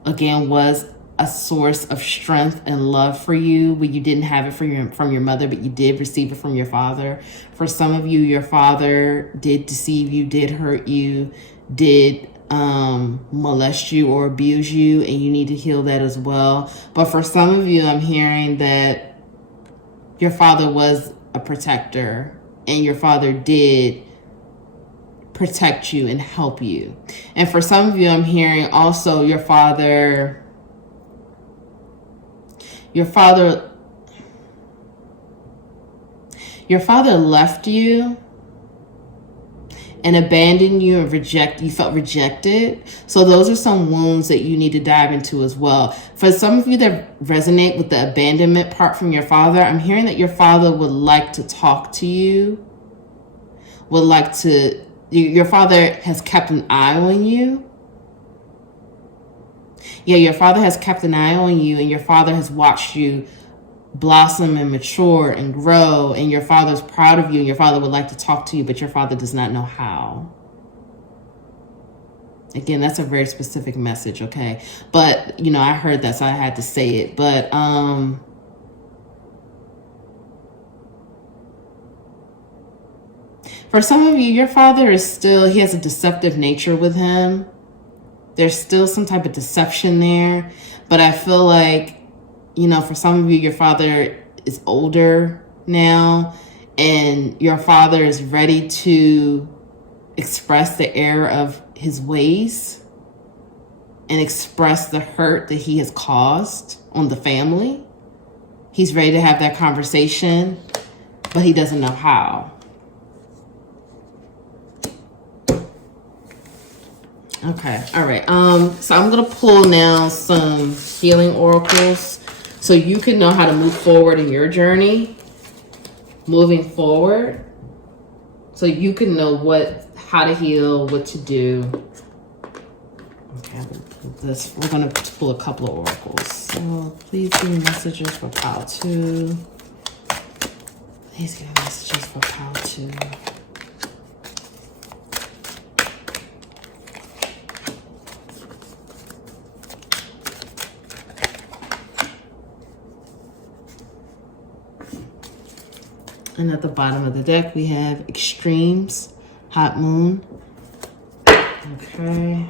again, was a source of strength and love for you, but you didn't have it from your mother, but you did receive it from your father. For some of you, your father did deceive you, did hurt you, did molest you or abuse you, and you need to heal that as well. But for some of you, I'm hearing that your father was a protector, and your father did protect you and help you. And for some of you, I'm hearing also your father left you and abandoned you and you felt rejected. So those are some wounds that you need to dive into as well. For some of you that resonate with the abandonment part from your father, I'm hearing that your father would like to talk to you, your father has kept an eye on you. Yeah, your father has kept an eye on you, and your father has watched you blossom and mature and grow, and your father's proud of you, and your father would like to talk to you, but your father does not know how. Again, that's a very specific message, okay? But, I heard that, so I had to say it. But, for some of you, your father he has a deceptive nature with him. There's still some type of deception there. But I feel like, for some of you, your father is older now, and your father is ready to express the error of his ways and express the hurt that he has caused on the family. He's ready to have that conversation, but he doesn't know how. Okay, all right. So I'm gonna pull now some healing oracles so you can know how to move forward in your journey, moving forward, so you can know how to heal, what to do. Okay, we're gonna pull a couple of oracles. So please give me messages for pile 2. Please give me messages for pile 2. And at the bottom of the deck, we have extremes, hot moon. Okay.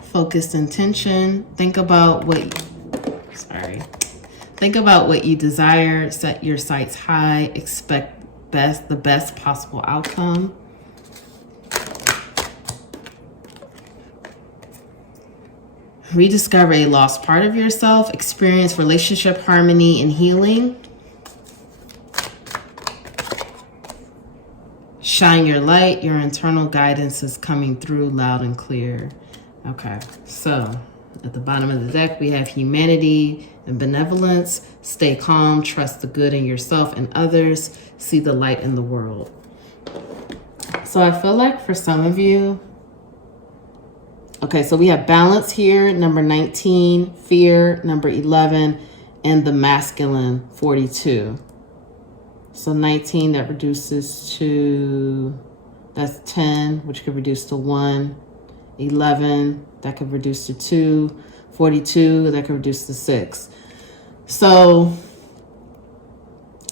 Focused intention. Think about what you desire. Set your sights high. Expect the best possible outcome. Rediscover a lost part of yourself. Experience relationship harmony and healing. Shine your light. Your internal guidance is coming through loud and clear. Okay, so at the bottom of the deck, we have humanity and benevolence. Stay calm, trust the good in yourself and others, see the light in the world. So I feel like for some of you, okay, so we have balance here, number 19, fear, number 11, and the masculine, 42. So 19, that reduces to, that's 10, which could reduce to 1. 11, that could reduce to 2. 42, that could reduce to 6. So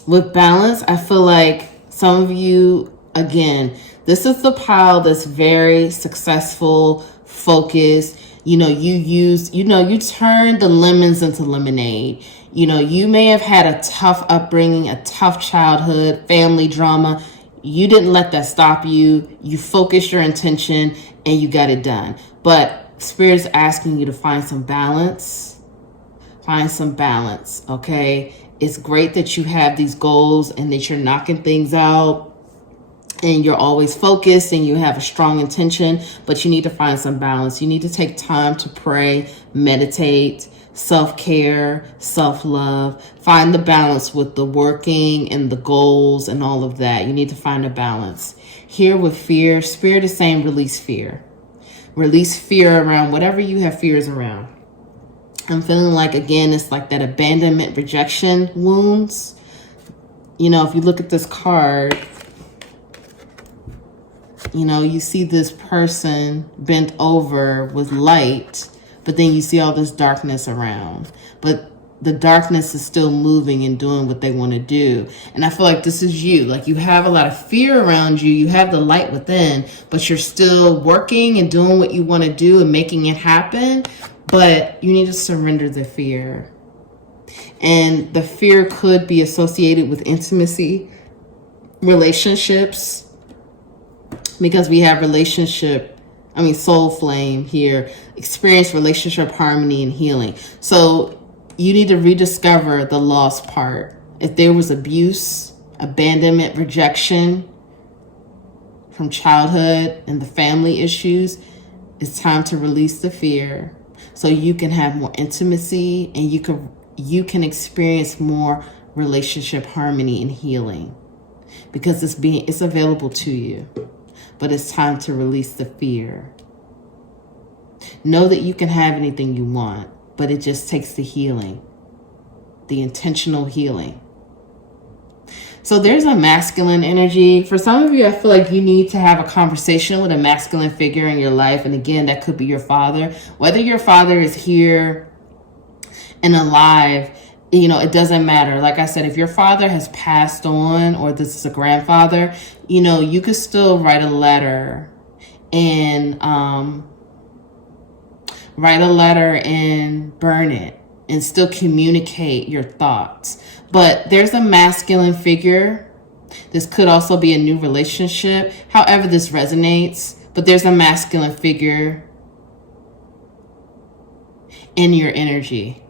with balance, I feel like some of you, again, this is the pile that's very successful, focused. You turn the lemons into lemonade. You may have had a tough upbringing, a tough childhood, family drama. You didn't let that stop you. You focused your intention and you got it done. But Spirit is asking you to find some balance. Find some balance, okay? It's great that you have these goals and that you're knocking things out and you're always focused and you have a strong intention, but you need to find some balance. You need to take time to pray, meditate, self-care, self-love. Find the balance with the working and the goals and all of that. You need to find a balance. Here with fear, Spirit is saying release fear. Release fear around whatever you have fears around. I'm feeling like, again, it's like that abandonment, rejection wounds. If you look at this card, you see this person bent over with light, but then you see all this darkness around. But the darkness is still moving and doing what they want to do. And I feel like this is you. Like you have a lot of fear around you. You have the light within, but you're still working and doing what you want to do and making it happen. But you need to surrender the fear. And the fear could be associated with intimacy, relationships, because we have soul flame here, experience relationship harmony and healing. So you need to rediscover the lost part. If there was abuse, abandonment, rejection from childhood and the family issues, it's time to release the fear so you can have more intimacy and you can experience more relationship harmony and healing, because it's available to you. But it's time to release the fear. Know that you can have anything you want, but it just takes the healing, the intentional healing. So there's a masculine energy. For some of you, I feel like you need to have a conversation with a masculine figure in your life. And again, that could be your father. Whether your father is here and alive, it doesn't matter. Like I said, if your father has passed on or this is a grandfather, you could still write a letter and burn it and still communicate your thoughts. But there's a masculine figure. This could also be a new relationship. However this resonates, but there's a masculine figure in your energy.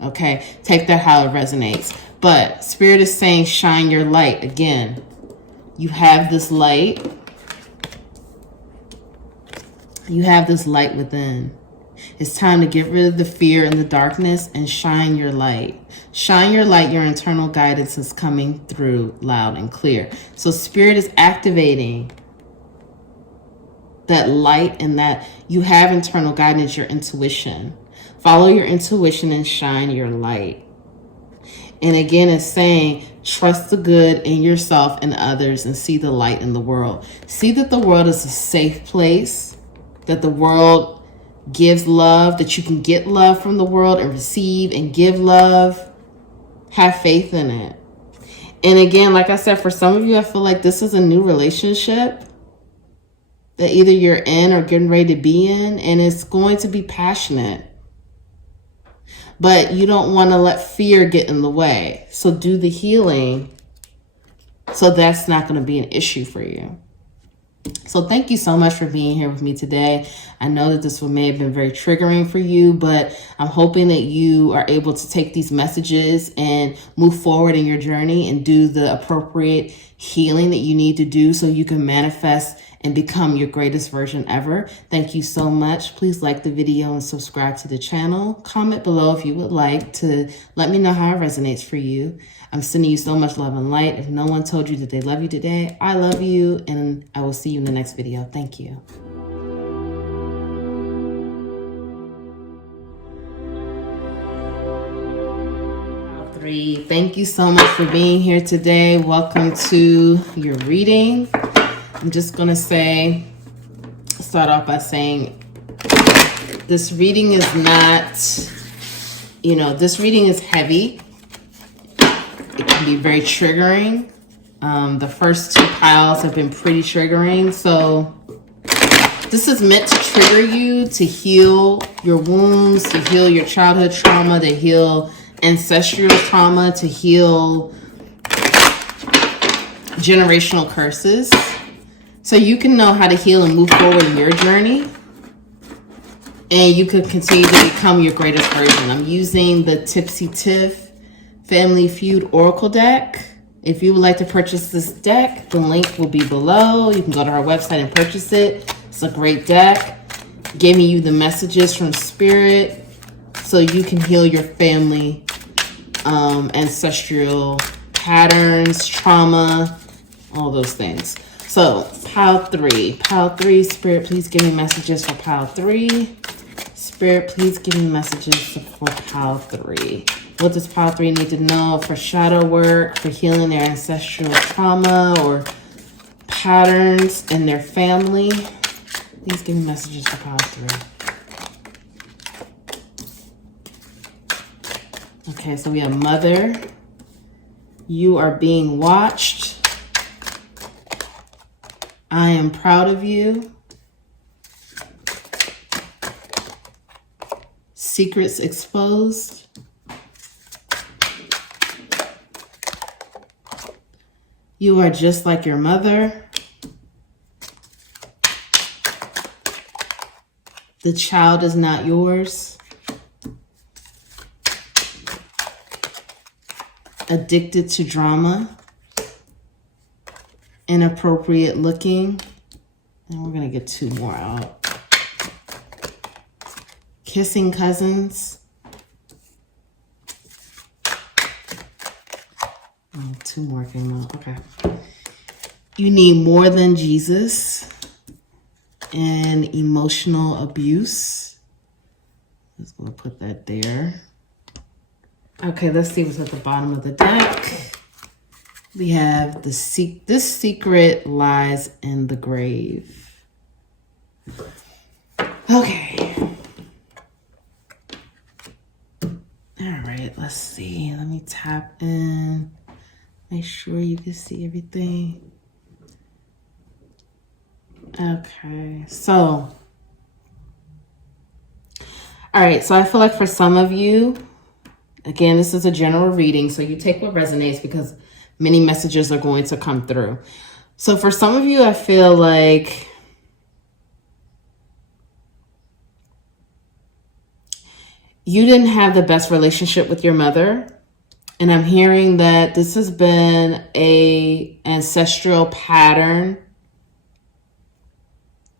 Okay, take that how it resonates. But Spirit is saying shine your light. Again, you have this light. You have this light within. It's time to get rid of the fear and the darkness and shine your light. Shine your light. Your internal guidance is coming through loud and clear. So Spirit is activating that light and that you have internal guidance, your intuition. Follow your intuition and shine your light. And again, it's saying, trust the good in yourself and others and see the light in the world. See that the world is a safe place. that the world gives love, that you can get love from the world and receive and give love. Have faith in it. And again, like I said, for some of you, I feel like this is a new relationship that either you're in or getting ready to be in, and it's going to be passionate. But you don't want to let fear get in the way. So do the healing so that's not going to be an issue for you. So thank you so much for being here with me today. I know that this one may have been very triggering for you, but I'm hoping that you are able to take these messages and move forward in your journey and do the appropriate healing that you need to do so you can manifest and become your greatest version ever. Thank you so much. Please like the video and subscribe to the channel. Comment below if you would like to let me know how it resonates for you. I'm sending you so much love and light. If no one told you that they love you today, I love you, and I will see you in the next video. Thank you. Thank you so much for being here today. Welcome to your reading. I'm just going to start off by saying this reading is not, this reading is heavy. It can be very triggering. The first two piles have been pretty triggering. So this is meant to trigger you to heal your wounds, to heal your childhood trauma, to heal ancestral trauma, to heal generational curses. So you can know how to heal and move forward in your journey. And you could continue to become your greatest version. I'm using the Tipsy Tiff Family Feud Oracle deck. If you would like to purchase this deck, the link will be below. You can go to our website and purchase it. It's a great deck. Giving you the messages from Spirit so you can heal your family, ancestral patterns, trauma, all those things. So pile three, Spirit, please give me messages for pile 3. Spirit, please give me messages for pile 3. What does pile 3 need to know for shadow work, for healing their ancestral trauma or patterns in their family? Please give me messages for pile 3. Okay, so we have Mother. You are being watched. I am proud of you. Secrets exposed. You are just like your mother. The child is not yours. Addicted to drama. Inappropriate looking. And we're going to get 2 more out. Kissing cousins. Oh, 2 more came out. Okay. You need more than Jesus. And emotional abuse. Just going to put that there. Okay, let's see what's at the bottom of the deck. We have this secret lies in the grave. Okay. All right, let's see. Let me tap in. Make sure you can see everything. Okay, so. All right, so I feel like for some of you, again, this is a general reading, so you take what resonates because many messages are going to come through. So for some of you, I feel like you didn't have the best relationship with your mother. And I'm hearing that this has been an ancestral pattern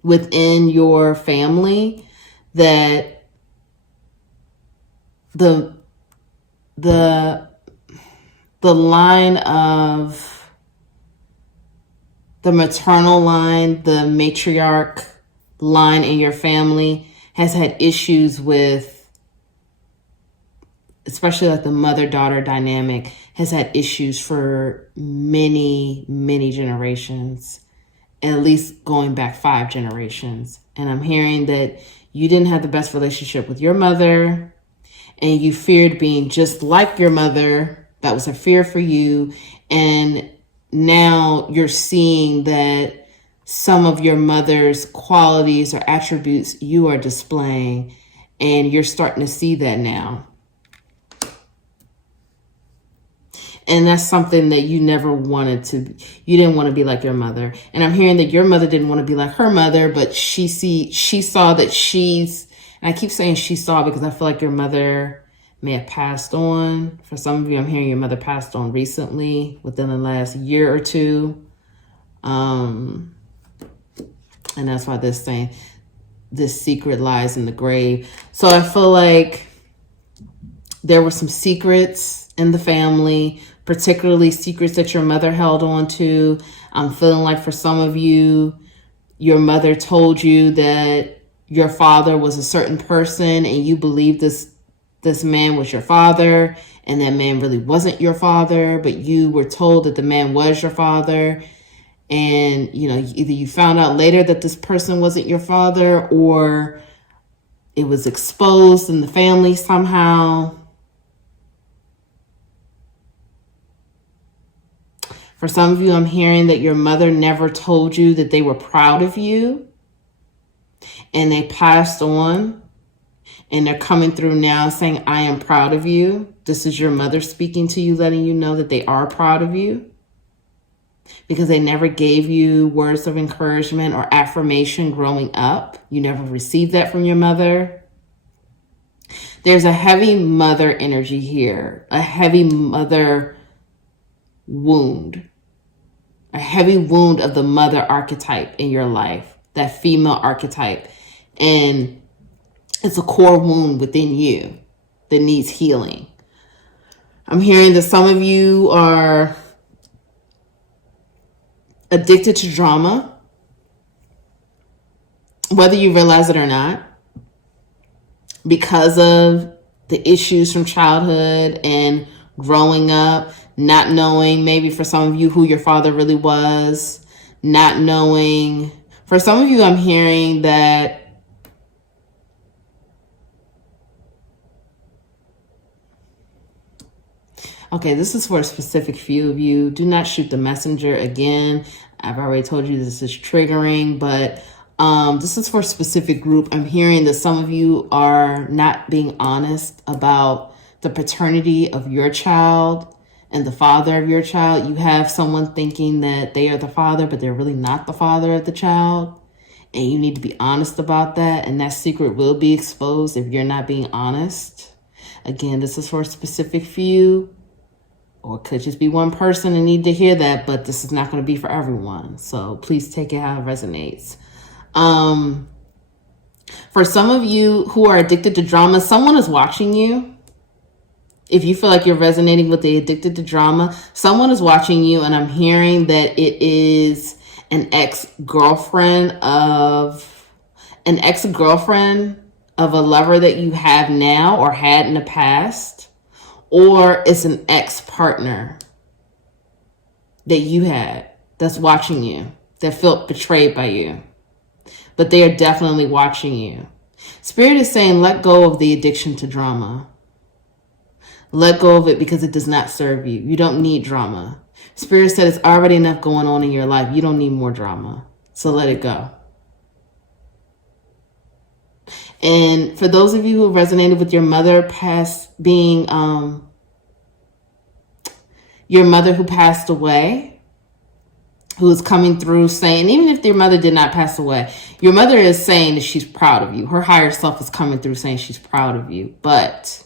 within your family, that the line of the maternal line, the matriarch line in your family has had issues with, especially like the mother-daughter dynamic has had issues for many, many generations. at least going back 5 generations. And I'm hearing that you didn't have the best relationship with your mother, and you feared being just like your mother. That was a fear for you. And now you're seeing that some of your mother's qualities or attributes you are displaying, and you're starting to see that now. And that's something that you never wanted to, you didn't want to be like your mother. And I'm hearing that your mother didn't want to be like her mother, but she saw that and I keep saying she saw because I feel like your mother may have passed on. For some of you, I'm hearing your mother passed on recently, within the last year or two. And that's why this saying, this secret lies in the grave. So I feel like there were some secrets in the family, particularly secrets that your mother held on to. I'm feeling like for some of you, your mother told you that your father was a certain person and you believed this man was your father, and that man really wasn't your father, but you were told that the man was your father. And, either you found out later that this person wasn't your father, or it was exposed in the family somehow. For some of you, I'm hearing that your mother never told you that they were proud of you, and they passed on, and they're coming through now saying, I am proud of you. This is your mother speaking to you, letting you know that they are proud of you, because they never gave you words of encouragement or affirmation growing up. You never received that from your mother. There's a heavy mother energy here, a heavy mother wound, a heavy wound of the mother archetype in your life, that female archetype. And it's a core wound within you that needs healing. I'm hearing that some of you are addicted to drama, whether you realize it or not, because of the issues from childhood and growing up, not knowing, maybe for some of you, who your father really was, not knowing. For some of you, I'm hearing that okay, this is for a specific few of you. Do not shoot the messenger again. I've already told you this is triggering, but this is for a specific group. I'm hearing that some of you are not being honest about the paternity of your child and the father of your child. You have someone thinking that they are the father, but they're really not the father of the child. And you need to be honest about that. And that secret will be exposed if you're not being honest. Again, this is for a specific few. Or it could just be one person and need to hear that, but this is not going to be for everyone. So please take it how it resonates. For some of you who are addicted to drama, someone is watching you. If you feel like you're resonating with the addicted to drama, someone is watching you, and I'm hearing that it is an ex-girlfriend of a lover that you have now or had in the past. Or it's an ex-partner that you had that's watching you, that felt betrayed by you. But they are definitely watching you. Spirit is saying, let go of the addiction to drama. Let go of it because it does not serve you. You don't need drama. Spirit said it's already enough going on in your life. You don't need more drama. So let it go. And for those of you who resonated with your mother your mother who passed away, who is coming through saying, even if your mother did not pass away, your mother is saying that she's proud of you. Her higher self is coming through saying she's proud of you. But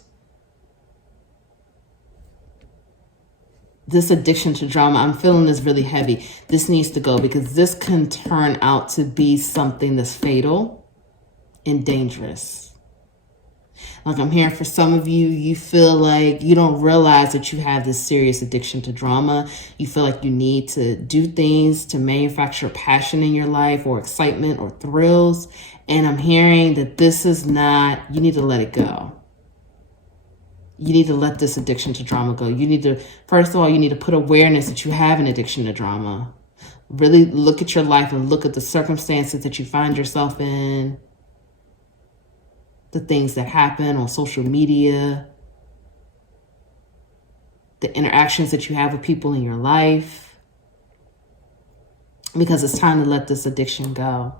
this addiction to drama, I'm feeling is really heavy. This needs to go because this can turn out to be something that's fatal and dangerous. Like I'm hearing for some of you, you feel like you don't realize that you have this serious addiction to drama. You feel like you need to do things to manufacture passion in your life or excitement or thrills. And I'm hearing that this is not, you need to let it go. You need to let this addiction to drama go. You need to, first of all, you need to put awareness that you have an addiction to drama. Really look at your life and look at the circumstances that you find yourself in, the things that happen on social media, the interactions that you have with people in your life, because it's time to let this addiction go.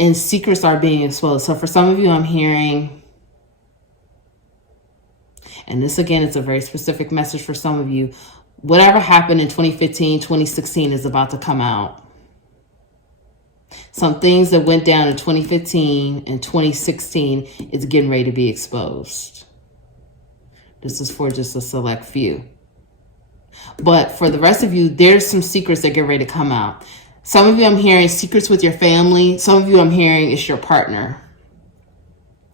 And secrets are being exposed. So for some of you, I'm hearing, and this again, it's a very specific message for some of you, whatever happened in 2015, 2016 is about to come out. Some things that went down in 2015 and 2016 is getting ready to be exposed. This is for just a select few. But for the rest of you, there's some secrets that get ready to come out. Some of you, I'm hearing secrets with your family. Some of you, I'm hearing it's your partner.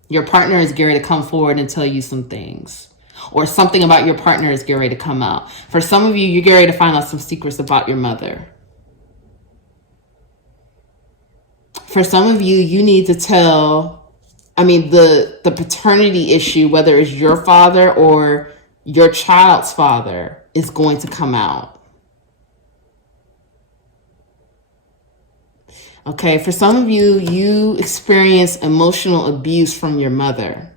Your partner is getting ready to come forward and tell you some things. Or something about your partner is getting ready to come out. For some of you, you're getting ready to find out some secrets about your mother. For some of you, you need to tell, the paternity issue, whether it's your father or your child's father, is going to come out. Okay, for some of you, you experience emotional abuse from your mother.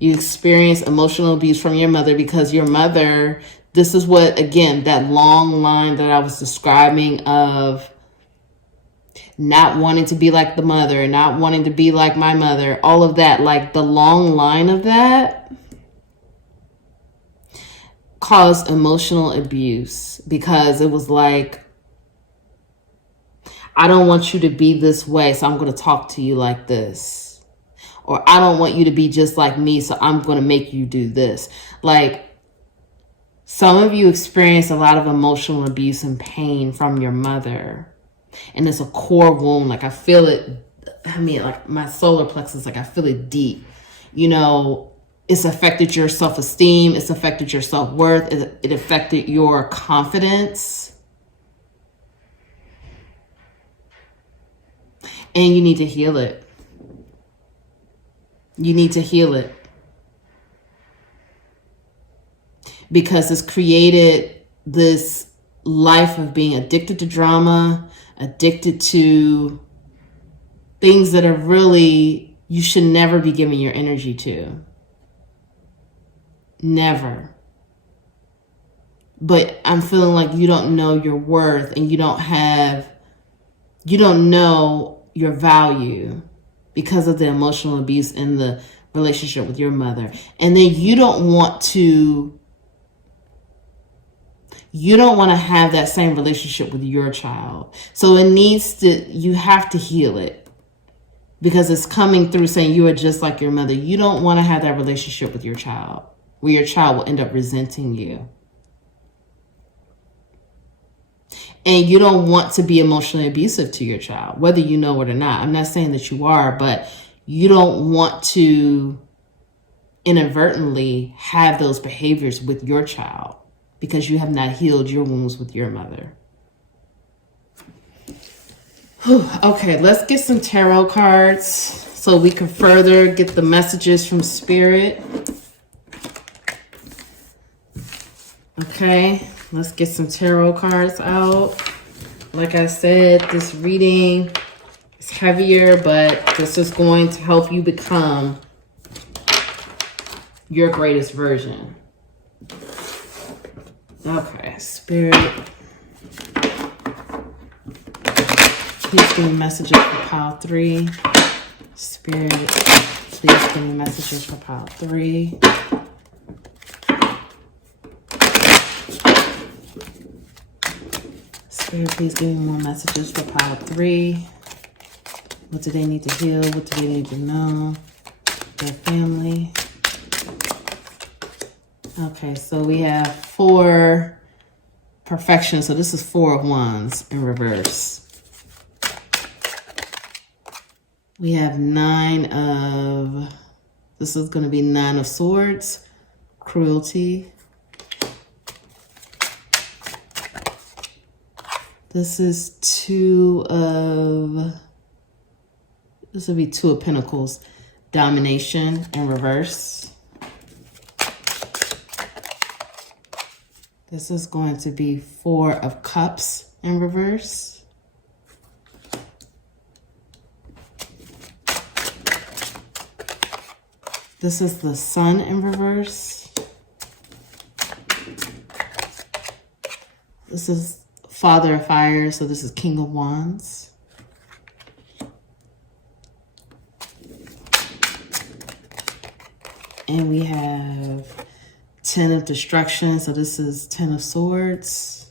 You experience emotional abuse from your mother because your mother, this is what, again, that long line that I was describing of not wanting to be like the mother, not wanting to be like my mother, all of that, like the long line of that caused emotional abuse because it was like, I don't want you to be this way, so I'm going to talk to you like this. Or I don't want you to be just like me, so I'm going to make you do this. Like, some of you experience a lot of emotional abuse and pain from your mother. And it's a core wound. Like, I feel it. Like my solar plexus, like I feel it deep. It's affected your self-esteem. It's affected your self-worth. It affected your confidence. And you need to heal it. You need to heal it. Because it's created this life of being addicted to drama, addicted to things that are really, you should never be giving your energy to. Never. But I'm feeling like you don't know your worth and you don't know your value because of the emotional abuse in the relationship with your mother. And then you don't want to have that same relationship with your child. So you have to heal it because it's coming through saying you are just like your mother. You don't want to have that relationship with your child where your child will end up resenting you. And you don't want to be emotionally abusive to your child, whether you know it or not. I'm not saying that you are, but you don't want to inadvertently have those behaviors with your child because you have not healed your wounds with your mother. Okay, let's get some tarot cards so we can further get the messages from Spirit. Okay, let's get some tarot cards out. Like I said, this reading is heavier, but this is going to help you become your greatest version. Okay, Spirit, please give me messages for pile 3. Spirit, please give me messages for pile 3. Spirit, please give me more messages for pile 3. What do they need to heal? What do they need to know? Their family. Okay, so we have 4 perfection. So this is 4 of Wands in reverse. We have 9 of, this is going to be 9 of Swords, cruelty. This is 2 of, this would be 2 of Pentacles, domination in reverse. This is going to be 4 of Cups in reverse. This is the Sun in reverse. This is Father of Fire, so this is King of Wands. And we have 10 of Destruction, so this is 10 of Swords.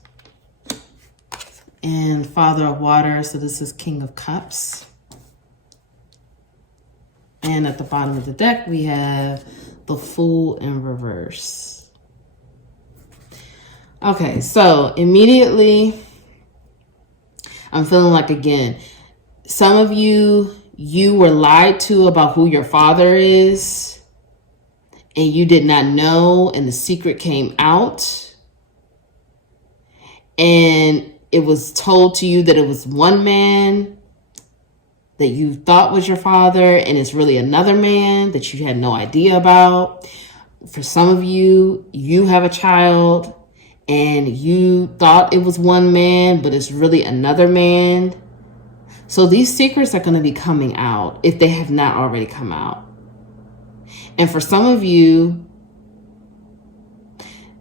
And Father of Water, so this is King of Cups. And at the bottom of the deck, we have the Fool in reverse. Okay, so immediately, I'm feeling like, again, some of you were lied to about who your father is. And you did not know, and the secret came out. And it was told to you that it was one man that you thought was your father, and it's really another man that you had no idea about. For some of you, you have a child, and you thought it was one man, but it's really another man. So these secrets are going to be coming out if they have not already come out. And for some of you,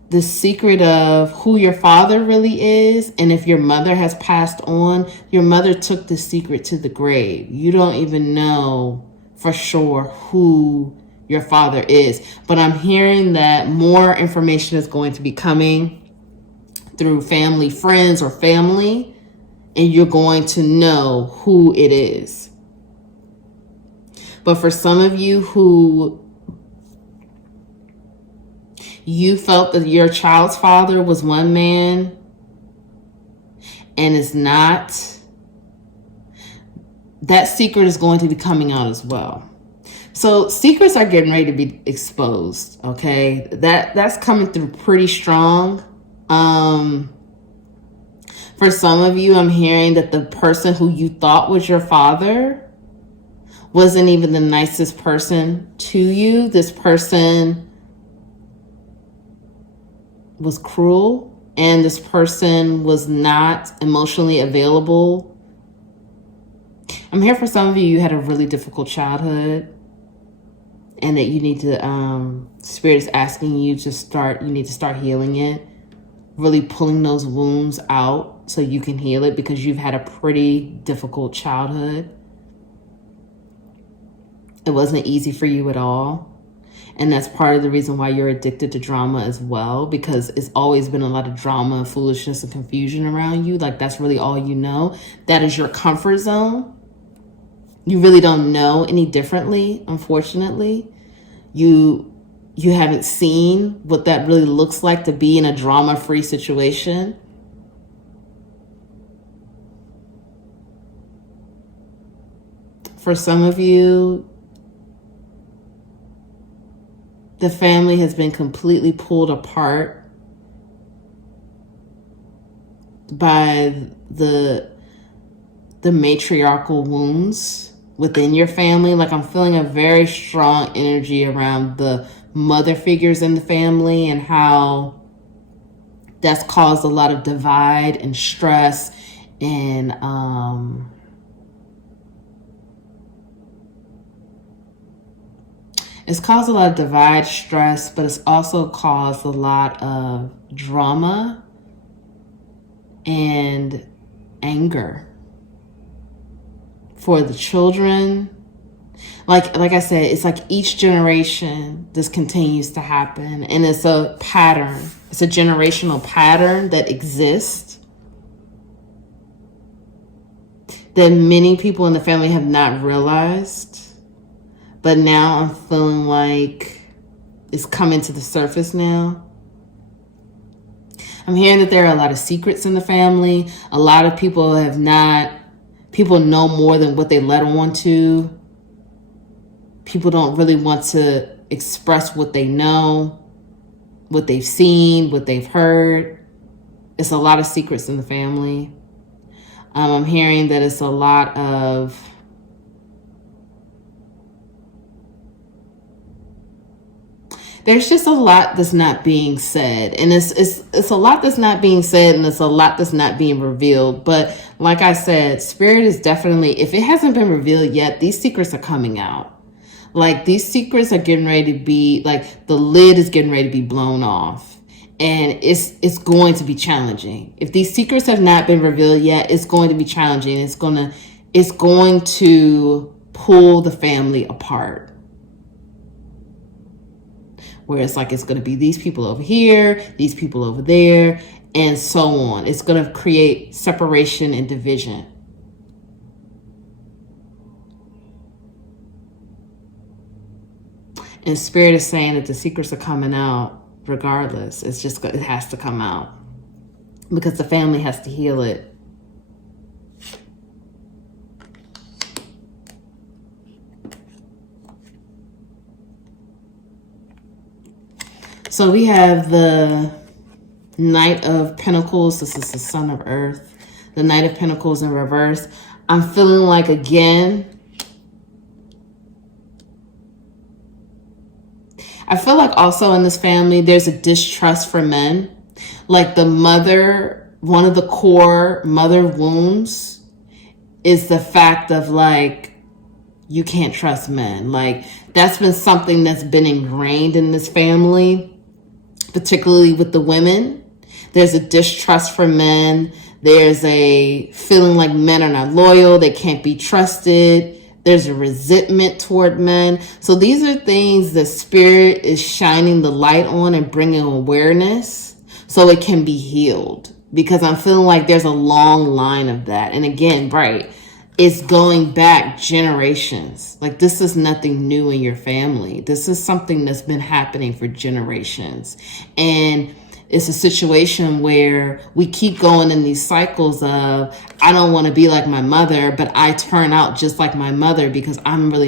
the secret of who your father really is, and if your mother has passed on, your mother took the secret to the grave. You don't even know for sure who your father is. But I'm hearing that more information is going to be coming through family, friends, or family, and you're going to know who it is. But for some of you who you felt that your child's father was one man and is not, that secret is going to be coming out as well. So secrets are getting ready to be exposed, okay? That's coming through pretty strong. For some of you, I'm hearing that the person who you thought was your father wasn't even the nicest person to you. This person was cruel, and this person was not emotionally available. I'm here for some of you, you had a really difficult childhood, and that you need to, Spirit is asking you to you need to start healing it, really pulling those wounds out so you can heal it, because you've had a pretty difficult childhood. It wasn't easy for you at all. And that's part of the reason why you're addicted to drama as well, because it's always been a lot of drama, foolishness, and confusion around you. Like, that's really all you know. That is your comfort zone. You really don't know any differently, unfortunately. You haven't seen what that really looks like to be in a drama-free situation. For some of you, the family has been completely pulled apart by the matriarchal wounds within your family. Like, I'm feeling a very strong energy around the mother figures in the family and how that's caused a lot of divide and stress and it's caused a lot of divide, stress, but it's also caused a lot of drama and anger for the children. Like I said, it's like each generation, this continues to happen. And it's a pattern. It's a generational pattern that exists that many people in the family have not realized. But now I'm feeling like it's coming to the surface now. I'm hearing that there are a lot of secrets in the family. A lot of people people know more than what they let on to. People don't really want to express what they know, what they've seen, what they've heard. It's a lot of secrets in the family. I'm hearing that it's a lot of there's just a lot that's not being said, and it's a lot that's not being said, and it's a lot that's not being revealed. But like I said, spirit is definitely, if it hasn't been revealed yet, these secrets are coming out. Like, these secrets are getting ready to be, like, the lid is getting ready to be blown off, and it's going to be challenging. If these secrets have not been revealed yet, it's going to be challenging. It's going to pull the family apart. Where it's like, it's going to be these people over here, these people over there, and so on. It's going to create separation and division. And spirit is saying that the secrets are coming out regardless. It has to come out because the family has to heal it. So we have the Knight of Pentacles. This is the Son of Earth. The Knight of Pentacles in reverse. I'm feeling like, again, I feel like also in this family, there's a distrust for men. Like the mother, one of the core mother wounds is the fact of like, you can't trust men. Like, that's been something that's been ingrained in this family. Particularly with the women, there's a distrust for men. There's a feeling like men are not loyal. They can't be trusted. There's a resentment toward men. So these are things that spirit is shining the light on and bringing awareness so it can be healed. Because I'm feeling like there's a long line of that. And again, right, it's going back generations. Like, this is nothing new in your family. This is something that's been happening for generations. And it's a situation where we keep going in these cycles of, I don't want to be like my mother, but I turn out just like my mother because I'm really